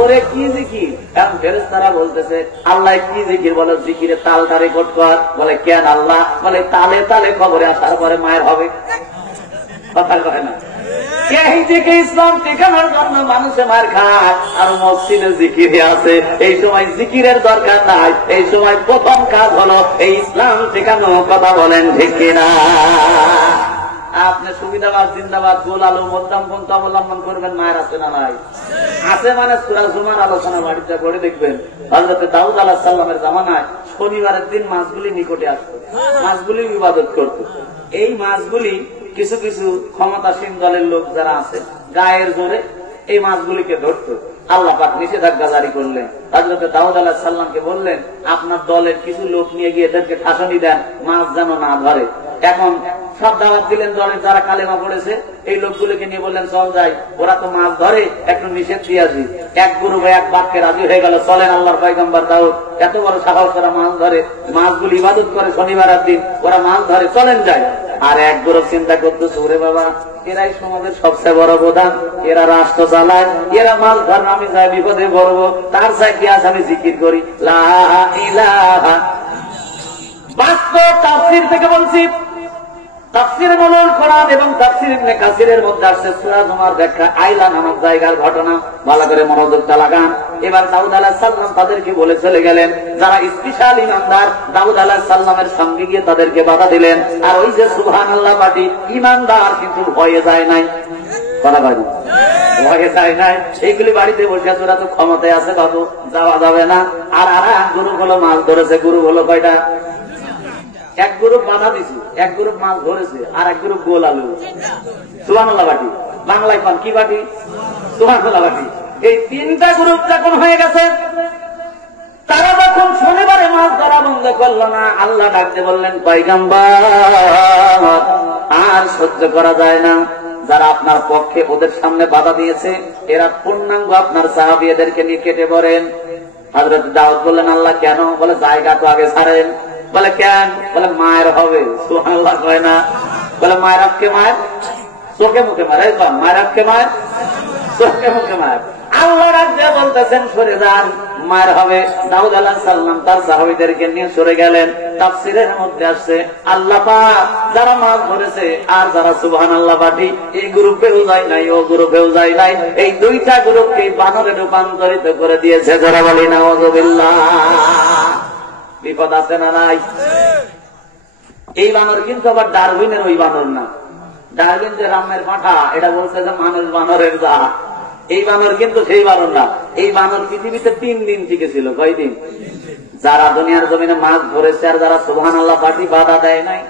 ওরে কি জিকির? এখন ফেরেশতারা বলতেছে আল্লাহ কি জিকির বলো, জিকিরে তালটা রেকর্ড কর। বলে কেন আল্লাহ? বলে তালে তালে খবরে আসার পরে মায়ের হবে। কথা কয় না? এই দিকে ইসলাম টিকানোর জন্য মানুষে মার খায়, আর মসজিদে জিকিরে আছে। এই সময় জিকিরের দরকার নাই, এই সময় প্রথম কাজ হলো এই ইসলাম টিকানো। কথা বলেন ঠিক কিনা? আপনি সুবিধাবাদ জিন্দাবাদ গোল আলু মধ্যম পন্থা অবলম্বন করবেন, মায়ের আছে না নাই? আছে মানে সূরা জুমার আলোচনা বাড়িতে করে দেখবেন। হযরত দাউদ আলাইহিস সালামের জামানায় শনিবারের দিন মাছগুলি নিকটে আসতো, মাছগুলি ইবাদত করত। এই মাছগুলি কিছু কিছু ক্ষমতাসীন দলের লোক যারা আছে গায়ের জোরে এই মাছগুলিকে ধরত। আল্লাহ পাক নিষেধাজ্ঞা জারি করলেন। হযরত দাউদ আলাইহিস সালামকে বললেন আপনার দলের কিছু লোক নিয়ে গিয়ে এদেরকে ঠাসানি দেন, মাছ যেন না ধরে। এখন সব দাওয়াত দিলেন দলের যারা কালেমা পড়েছে, এই লোকগুলোকে নিয়ে বললেন চল যাই, ওরা তো মাছ ধরে, একটু নিষেধ দিয়ে আসি। এক গ্রুপ এক বাক্যে রাজি হয়ে গেল, চলেন আল্লাহর পয়গম্বর দাউদ এত বড় সাহস, ওরা মাছ ধরে, মাছগুলি ইবাদত করে শনিবারের দিন, ওরা মাছ ধরে, চলেন যাই। আর এক গ্রুপ চিন্তা করতেছে ওরে বাবা এরাই সমাজের সবচেয়ে বড় প্রধান, এরা রাষ্ট্র চালায়, এরা মাছ ধর, আমি যাই বিপদে পড়বো, তার চাই কি আছে আমি জিকির করি লা ইলাহা। বাস্তব তাফসীর থেকে বলছি, তাফসীরে নূরুল কোরআন এবং তাফসীর ইবনে কাসিরের মধ্যে আসছে সূরা জুমার ব্যাখ্যা আইলা নামক জায়গার ঘটনা। ভালো করে মনোযোগটা লাগান। এবার দাউদ আলাইহিস সালাম তাদেরকে বলে চলে গেলেন, যারা স্পেশাল ইমানদার দাউদ আলাইহিস সালামের সঙ্গে গিয়ে তাদেরকে বাধা দিলেন। আর ওই যে সুবহানাল্লাহ পাটি ইমানদার কিন্তু ভয়ে যায় নাই। কথা বলি ভয়ে যায় নাই। এইগুলি বাড়িতে বসে আছে, ওরা তো ক্ষমতায় আছে, বাবু যাওয়া যাবে না। আর এক গ্রুপ হলো মাছ ধরেছে, গ্রুপ হলো কয়টা? এক গ্রুপ বাধা দিছে, এক গ্রুপ মাছ ধরেছে, আর এক গ্রুপ গোল আলু। সুবহানাল্লাহ বাটি বাংলায় পান কি বাটি? সুবহানাল্লাহ বাটি। এই তিনটা গ্রুপ যখন হয়ে গেছে, তারা যখন শনিবারে মাছ ধরা বন্ধ করলো না, আল্লাহ ডাকতে বললেন পয়গম্বর আর সহ্য করা যায় না। যারা আপনার পক্ষে ওদের সামনে বাধা দিয়েছে এরা পূর্ণাঙ্গ আপনার সাহাবী, এদেরকে নিয়ে কেটে পড়েন। হযরত দাউদ বললেন আল্লাহ কেন? বলে জায়গা তো আগে ছাড়েন। বলে কেন? বলে মায়ের হবে। সুবহানাল্লাহ কয় না? বলে মায়ের আপকে মায়ের চোখে মুখে মারে, মায়ের আপকে মায়ের চোখে মুখে মায়ের। আল্লাহ রাজ্যে বলতেছেন সরে যান, মায়ের হবে। দাউদ আলাইহিস সালাম তার সাহাবীদেরকে নিয়ে সরে গেলেন। তাফসীরের মধ্যে আসছে আল্লাহ পাক যারা মাছ ধরেছে আর যারা সুবহানাল্লাহ পাটি, এই গ্রুপেও যায় নাই, ও গ্রুপেও যায় নাই, এই দুইটা গ্রুপকে বানরে রূপান্তরিত করে দিয়েছে। যারা বলি নাউযুবিল্লাহ। বিপদ আছে না নাই? এই বানর কিন্তু আবার ডারউইনের ওই বানর না। ডারউইন যে রামের পাঠা, এটা বলছে যে মানুষ বানরের যা, এই বানর কিন্তু সেই বানর না। এই বানর পৃথিবীতে 3 দিন টিকেছিল। কয়দিন? যারা দুনিয়ার জমিনে মাছ ধরেছে আর যারা সুবহানাল্লাহ পাটি বাধা দেয় নাই,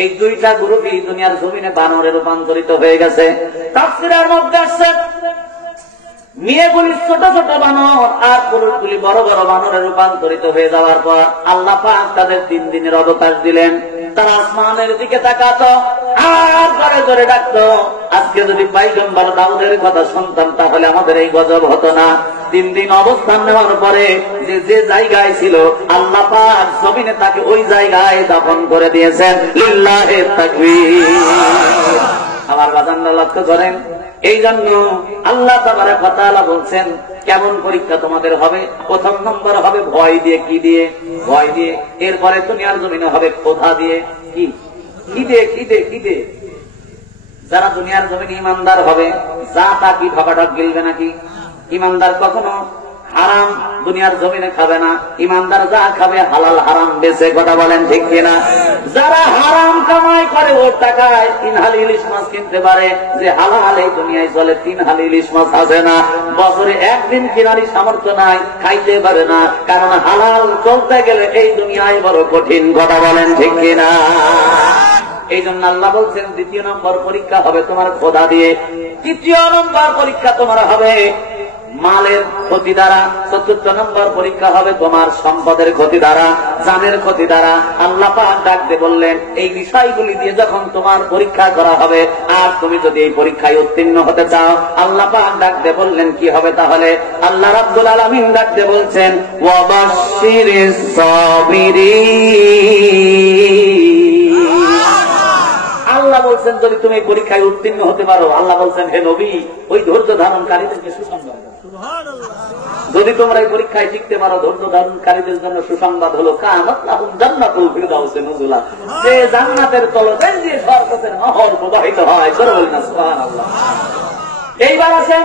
এই দুইটা গ্রুপই দুনিয়ার জমিনে বানরে রূপান্তরিত হয়ে গেছে। তাফসীরের মধ্যে আসছে মেয়েগুলি ছোট ছোট বানর আর পুরুষগুলি বড় বড় বানরে রূপান্তরিত হয়ে যাওয়ার পর আল্লাহ পাক তাদের 3 দিনের অবকাশ দিলেন। তারা আসমানের দিকে তাকাতো আর জোরে জোরে ডাকতো, আজকে যদি পয়গম্বর দাউদের কথা শুনতাম তাহলে আমাদের এই গজব হতো না। 3 দিন অবস্থান নেওয়ার পরে যে জায়গায় ছিল আল্লাহ পাক জমিনে তাকে ওই জায়গায় দাফন করে দিয়েছেন। লিল্লাহি তাকবীর। আমার বাজানরা লক্ষ্য করেন, এই জন্য আল্লাহ তাবারক ওয়া তাআলা বলছেন কেমন পরীক্ষা তোমাদের হবে। প্রথম নম্বর হবে ভয় দিয়ে। কি দিয়ে? ভয় দিয়ে। এরপরে দুনিয়ার জমিনে হবে ক্ষোধা দিয়ে। কি? খিদে। যারা দুনিয়ার জমিনে ইমানদার হবে, যা তা কি ভাবাটা গিলবে নাকি? ইমানদার কখনো হারাম দুনিয়ার জমিনে খাবে না। ইমানদার যা খাবে হালাল হারাম বেছে। কথা বলেন ঠিক কিনা? যারা হারাম কামাই করে ওর টাকায় 3 হালি ইলিশ মাছ কিনতে পারে, যে হালাল এই দুনিয়ায় চলে 3 হালি ইলিশ মাছ আছে না, বছরে একদিন কেনারই সামর্থ্য নাই, খাইতে পারে না, কারণ হালাল চলতে গেলে এই দুনিয়ায় বড় কঠিন। কথা বলেন ঠিক কিনা? এই জন্য আল্লাহ বলছেন দ্বিতীয় নম্বর পরীক্ষা হবে তোমার ক্ষোধা দিয়ে। তৃতীয় নম্বর পরীক্ষা তোমার হবে মালের ক্ষতি দ্বারা। চতুর্থ নম্বর পরীক্ষা হবে তোমার সম্পদের ক্ষতি দ্বারা, জানের ক্ষতি দ্বারা। আল্লাহ পাক ডাক দিয়ে বললেন এই বিষয়গুলি দিয়ে যখন তোমার পরীক্ষা করা হবে, আর তুমি যদি এই পরীক্ষায় উত্তীর্ণ হতে চাও, আল্লাহ পাক ডাক দিয়ে বললেন কি হবে তাহলে? আল্লাহ রাব্বুল আলামিন ডাক দিয়ে বলছেন ওয়াবাশশিরিস সাবিরিন। আল্লাহ বলছেন যদি তুমি এই পরীক্ষায় উত্তীর্ণ হতে পারো, আল্লাহ বলছেন হে নবী ওই ধৈর্য ধারণকারীদেরকে সুসংবাদ। যদি তোমরা এই পরীক্ষায় টিকতে পারো, ধৈর্য ধারণকারীদের জন্য সুসংবাদ হলো কানাত লাহুম জান্নাতুল ফিরদাউস নুজুলা, যে জান্নাতের তলদেশ দিয়ে বরকতের নহর প্রবাহিত হয়। জোরে বলেন সুবহানাল্লাহ। এইবার আসেন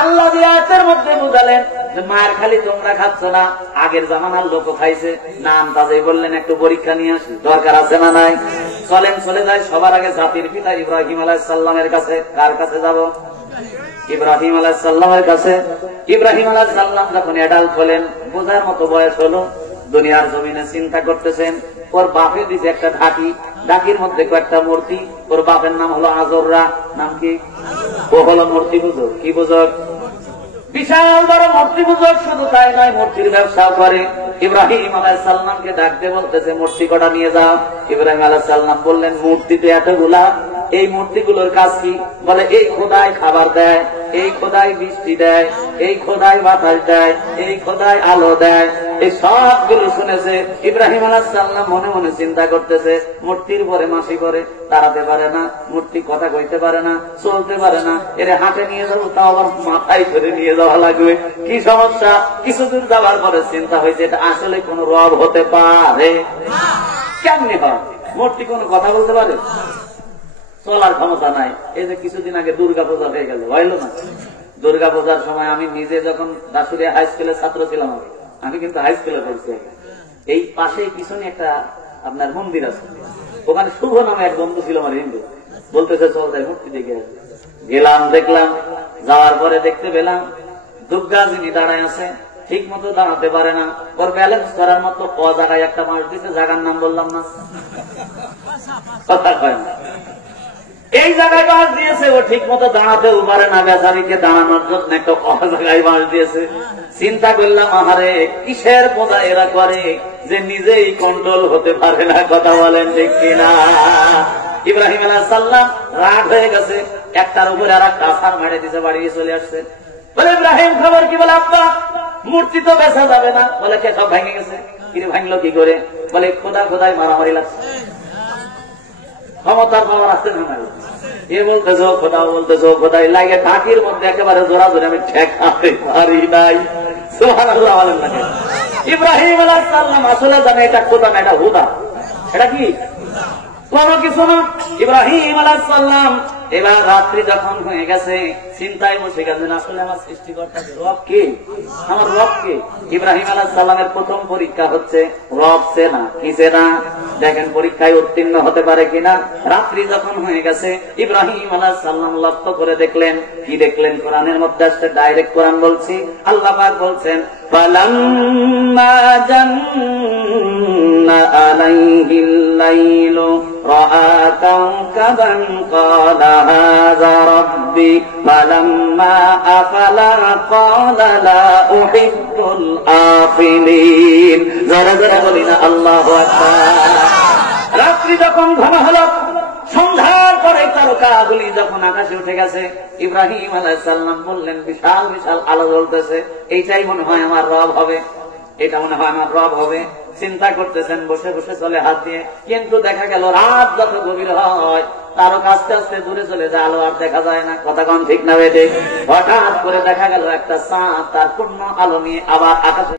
আল্লাহ আয়াতের মধ্যে বুঝালেন যে মায়ের খালি তোমরা খাচ্ছ না, আগের জামানার লোকও খাইছে। নাম তাজে বললেন একটু পরীক্ষা নিয়ে আসি, দরকার আছে না নাই? চলেন চলে যায় সবার আগে জাতির পিতা ইব্রাহিম আলাইহিস সালামের কাছে। কার কাছে যাব? ইব্রাহিম আলাইহিস সালামের কাছে। ইব্রাহিম আলাইহিস সালাম যখন অ্যাডাল্ট হলেন, বোঝার মতো বয়স হলো, দুনিয়ার জমিনে চিন্তা করতেছেন। ওর বাপে দিছে একটা ঢাকি, ঢাকির মধ্যে কয়েকটা মূর্তি। ওর বাপের নাম হলো আজররা। নাম কি? ও হলো মূর্তি পূজক। কি পূজক? বিশাল বড় মূর্তি পূজক। শুধু তাই নয়, মূর্তির ব্যবসা করে। ইব্রাহিম আলাইহিস সালামকে ডাকতে বলতেছে মূর্তি কটা নিয়ে যাও। ইব্রাহিম আলাইহিস সালাম বললেন মূর্তিতে এতগুলা, এই মূর্তিগুলোর কাজ কি? বলে এই খোদায় খাবার দেয়, এই খোদায় বৃষ্টি দেয়, এই খোদায় বাতাস দেয়, এই খোদায় আলো দেয়। এই সবগুলো শুনেছে। ইব্রাহিম আলাইহিস সালাম মনে মনে চিন্তা করতেছে মূর্তির পরে মাসি করে, দাঁড়াতে পারে না, মূর্তি কথা কইতে পারে না, চলতে পারে না, এর হাতে নিয়ে যাবো, তাও আবার মাথায় করে নিয়ে যাওয়া লাগবে। কি সমস্যা? কিছুদিন যাওয়ার পরে চিন্তা হয়েছে এটা আসলে কোন রব হতে পারে? কেমনি হয়? মূর্তি কোন কথা বলতে পারে? চলার ক্ষমতা নাই। এই যে কিছুদিন আগে দুর্গা পূজা হয়ে গেল, হইল না? দুর্গা পূজার সময় আমি নিজে যখন দাসুরিয়া হাই স্কুলের ছাত্র ছিলাম, আমি কিন্তু হাই স্কুলে পড়ছি, এই পাশেই পিছনে একটা আপনার মন্দির আছে, ওখানে শুভ নামে এক বন্ধু ছিল আমার হিন্দু, বলতেছে চল যাই মূর্তি দেখে। গেলাম, দেখলাম। যাওয়ার পরে দেখতে পেলাম দুর্গা যিনি দাঁড়ায় আছে ঠিক মতো দাঁড়াতে পারে না, ওর ব্যালেন্স করার মতো ক জায়গায় একটা মাস দিতে, জায়গার নাম বললাম না, কথা কয় না। এই জায়গায় বাঁশ দিয়েছে, ও ঠিক মতো দাঁড়াতেও পারে না, বেচারিকে দাঁড়ানোর জন্য একটা জায়গায় বাঁশ দিয়েছে। চিন্তা করলাম আহারে কিসের পূজা এরা করে যে নিজেই কন্ট্রোল হতে পারে না। কথা বলেন ঠিক কিনা? ইব্রাহিম আলাইহিস সালাম রাগ হয়ে গেছে, একটার উপরে আর একটা আছাড় মেরে দিতে, বাড়ি চলে আসছে। বলে ইব্রাহিম খবর কি? বলে আব্বা মূর্তি তো বেচা যাবে না। বলে কে সব ভেঙে গেছে? কিরে ভাঙলো কি করে? বলে খোদায় মারামারি লাগছে। ক্ষমতার পাওয়ার আছে না? এ বলতেছো খোদাও, বলতেছো খোদাই, লাগে ঢাকির মধ্যে একেবারে জোরা জোরে আমি ঠেকাতে পারি নাই। সুবহানাল্লাহ বলেন না? ইব্রাহিম আলাইহিস সালাম আসলে জানে এটা খোদা না, এটা হুদা। এটা কি? কোনো কিছু না। ইব্রাহিম আলাইহিস সালাম এবার রাত্রি যখন হয়ে গেছে চিন্তায় বসে গেছেন আসলে আমার সৃষ্টিকর্তা রব কে? আমার রব কে? ইব্রাহিম আলাইহিস সালামের প্রথম পরীক্ষা হচ্ছে রব চেনা। কি চেনা? দেখেন পরীক্ষায় উত্তীর্ণ হতে পারে কিনা। রাত্রি যখন হয়ে গেছে ইব্রাহিম আলাইহিস সালাম লক্ষ্য করে দেখলেন। কি দেখলেন? কোরআনের মধ্যে আসছে, ডাইরেক্ট কোরআন বলছি, আল্লাহ পাক বলছেন ফালাম্মা জান্না আলাইহিল লাইলু রাআ কাওকাবান ক্বালা হাযা রাব্বি ফালাম্মা আফালা ক্বালা লা উহিব্বুল আফিলিন। যারা যারা বলি না আল্লাহু আকবার। রাত্রি যখন ঘন হলো, সন্ধ্যার পরে তারকাগুলি যখন আকাশে উঠে গেছে, ইব্রাহিম আলাইহিস সালাম বললেন বিশাল বিশাল আলো জ্বলতেছে, এইটাই মনে হয় আমার রব হবে, এটা মনে হয় আমার রব হবে। চিন্তা করতেছেন বসে বসে, চলে হাত দিয়ে। কিন্তু দেখা গেল রাত যত গভীর হয় হয়, তারও আস্তে আস্তে দূরে চলে যায়, আলো আর দেখা যায় না। কথা কন ঠিক না বেটে? হঠাৎ করে দেখা গেল একটা চাঁদ তার পূর্ণ আলো নিয়ে আবার আকাশে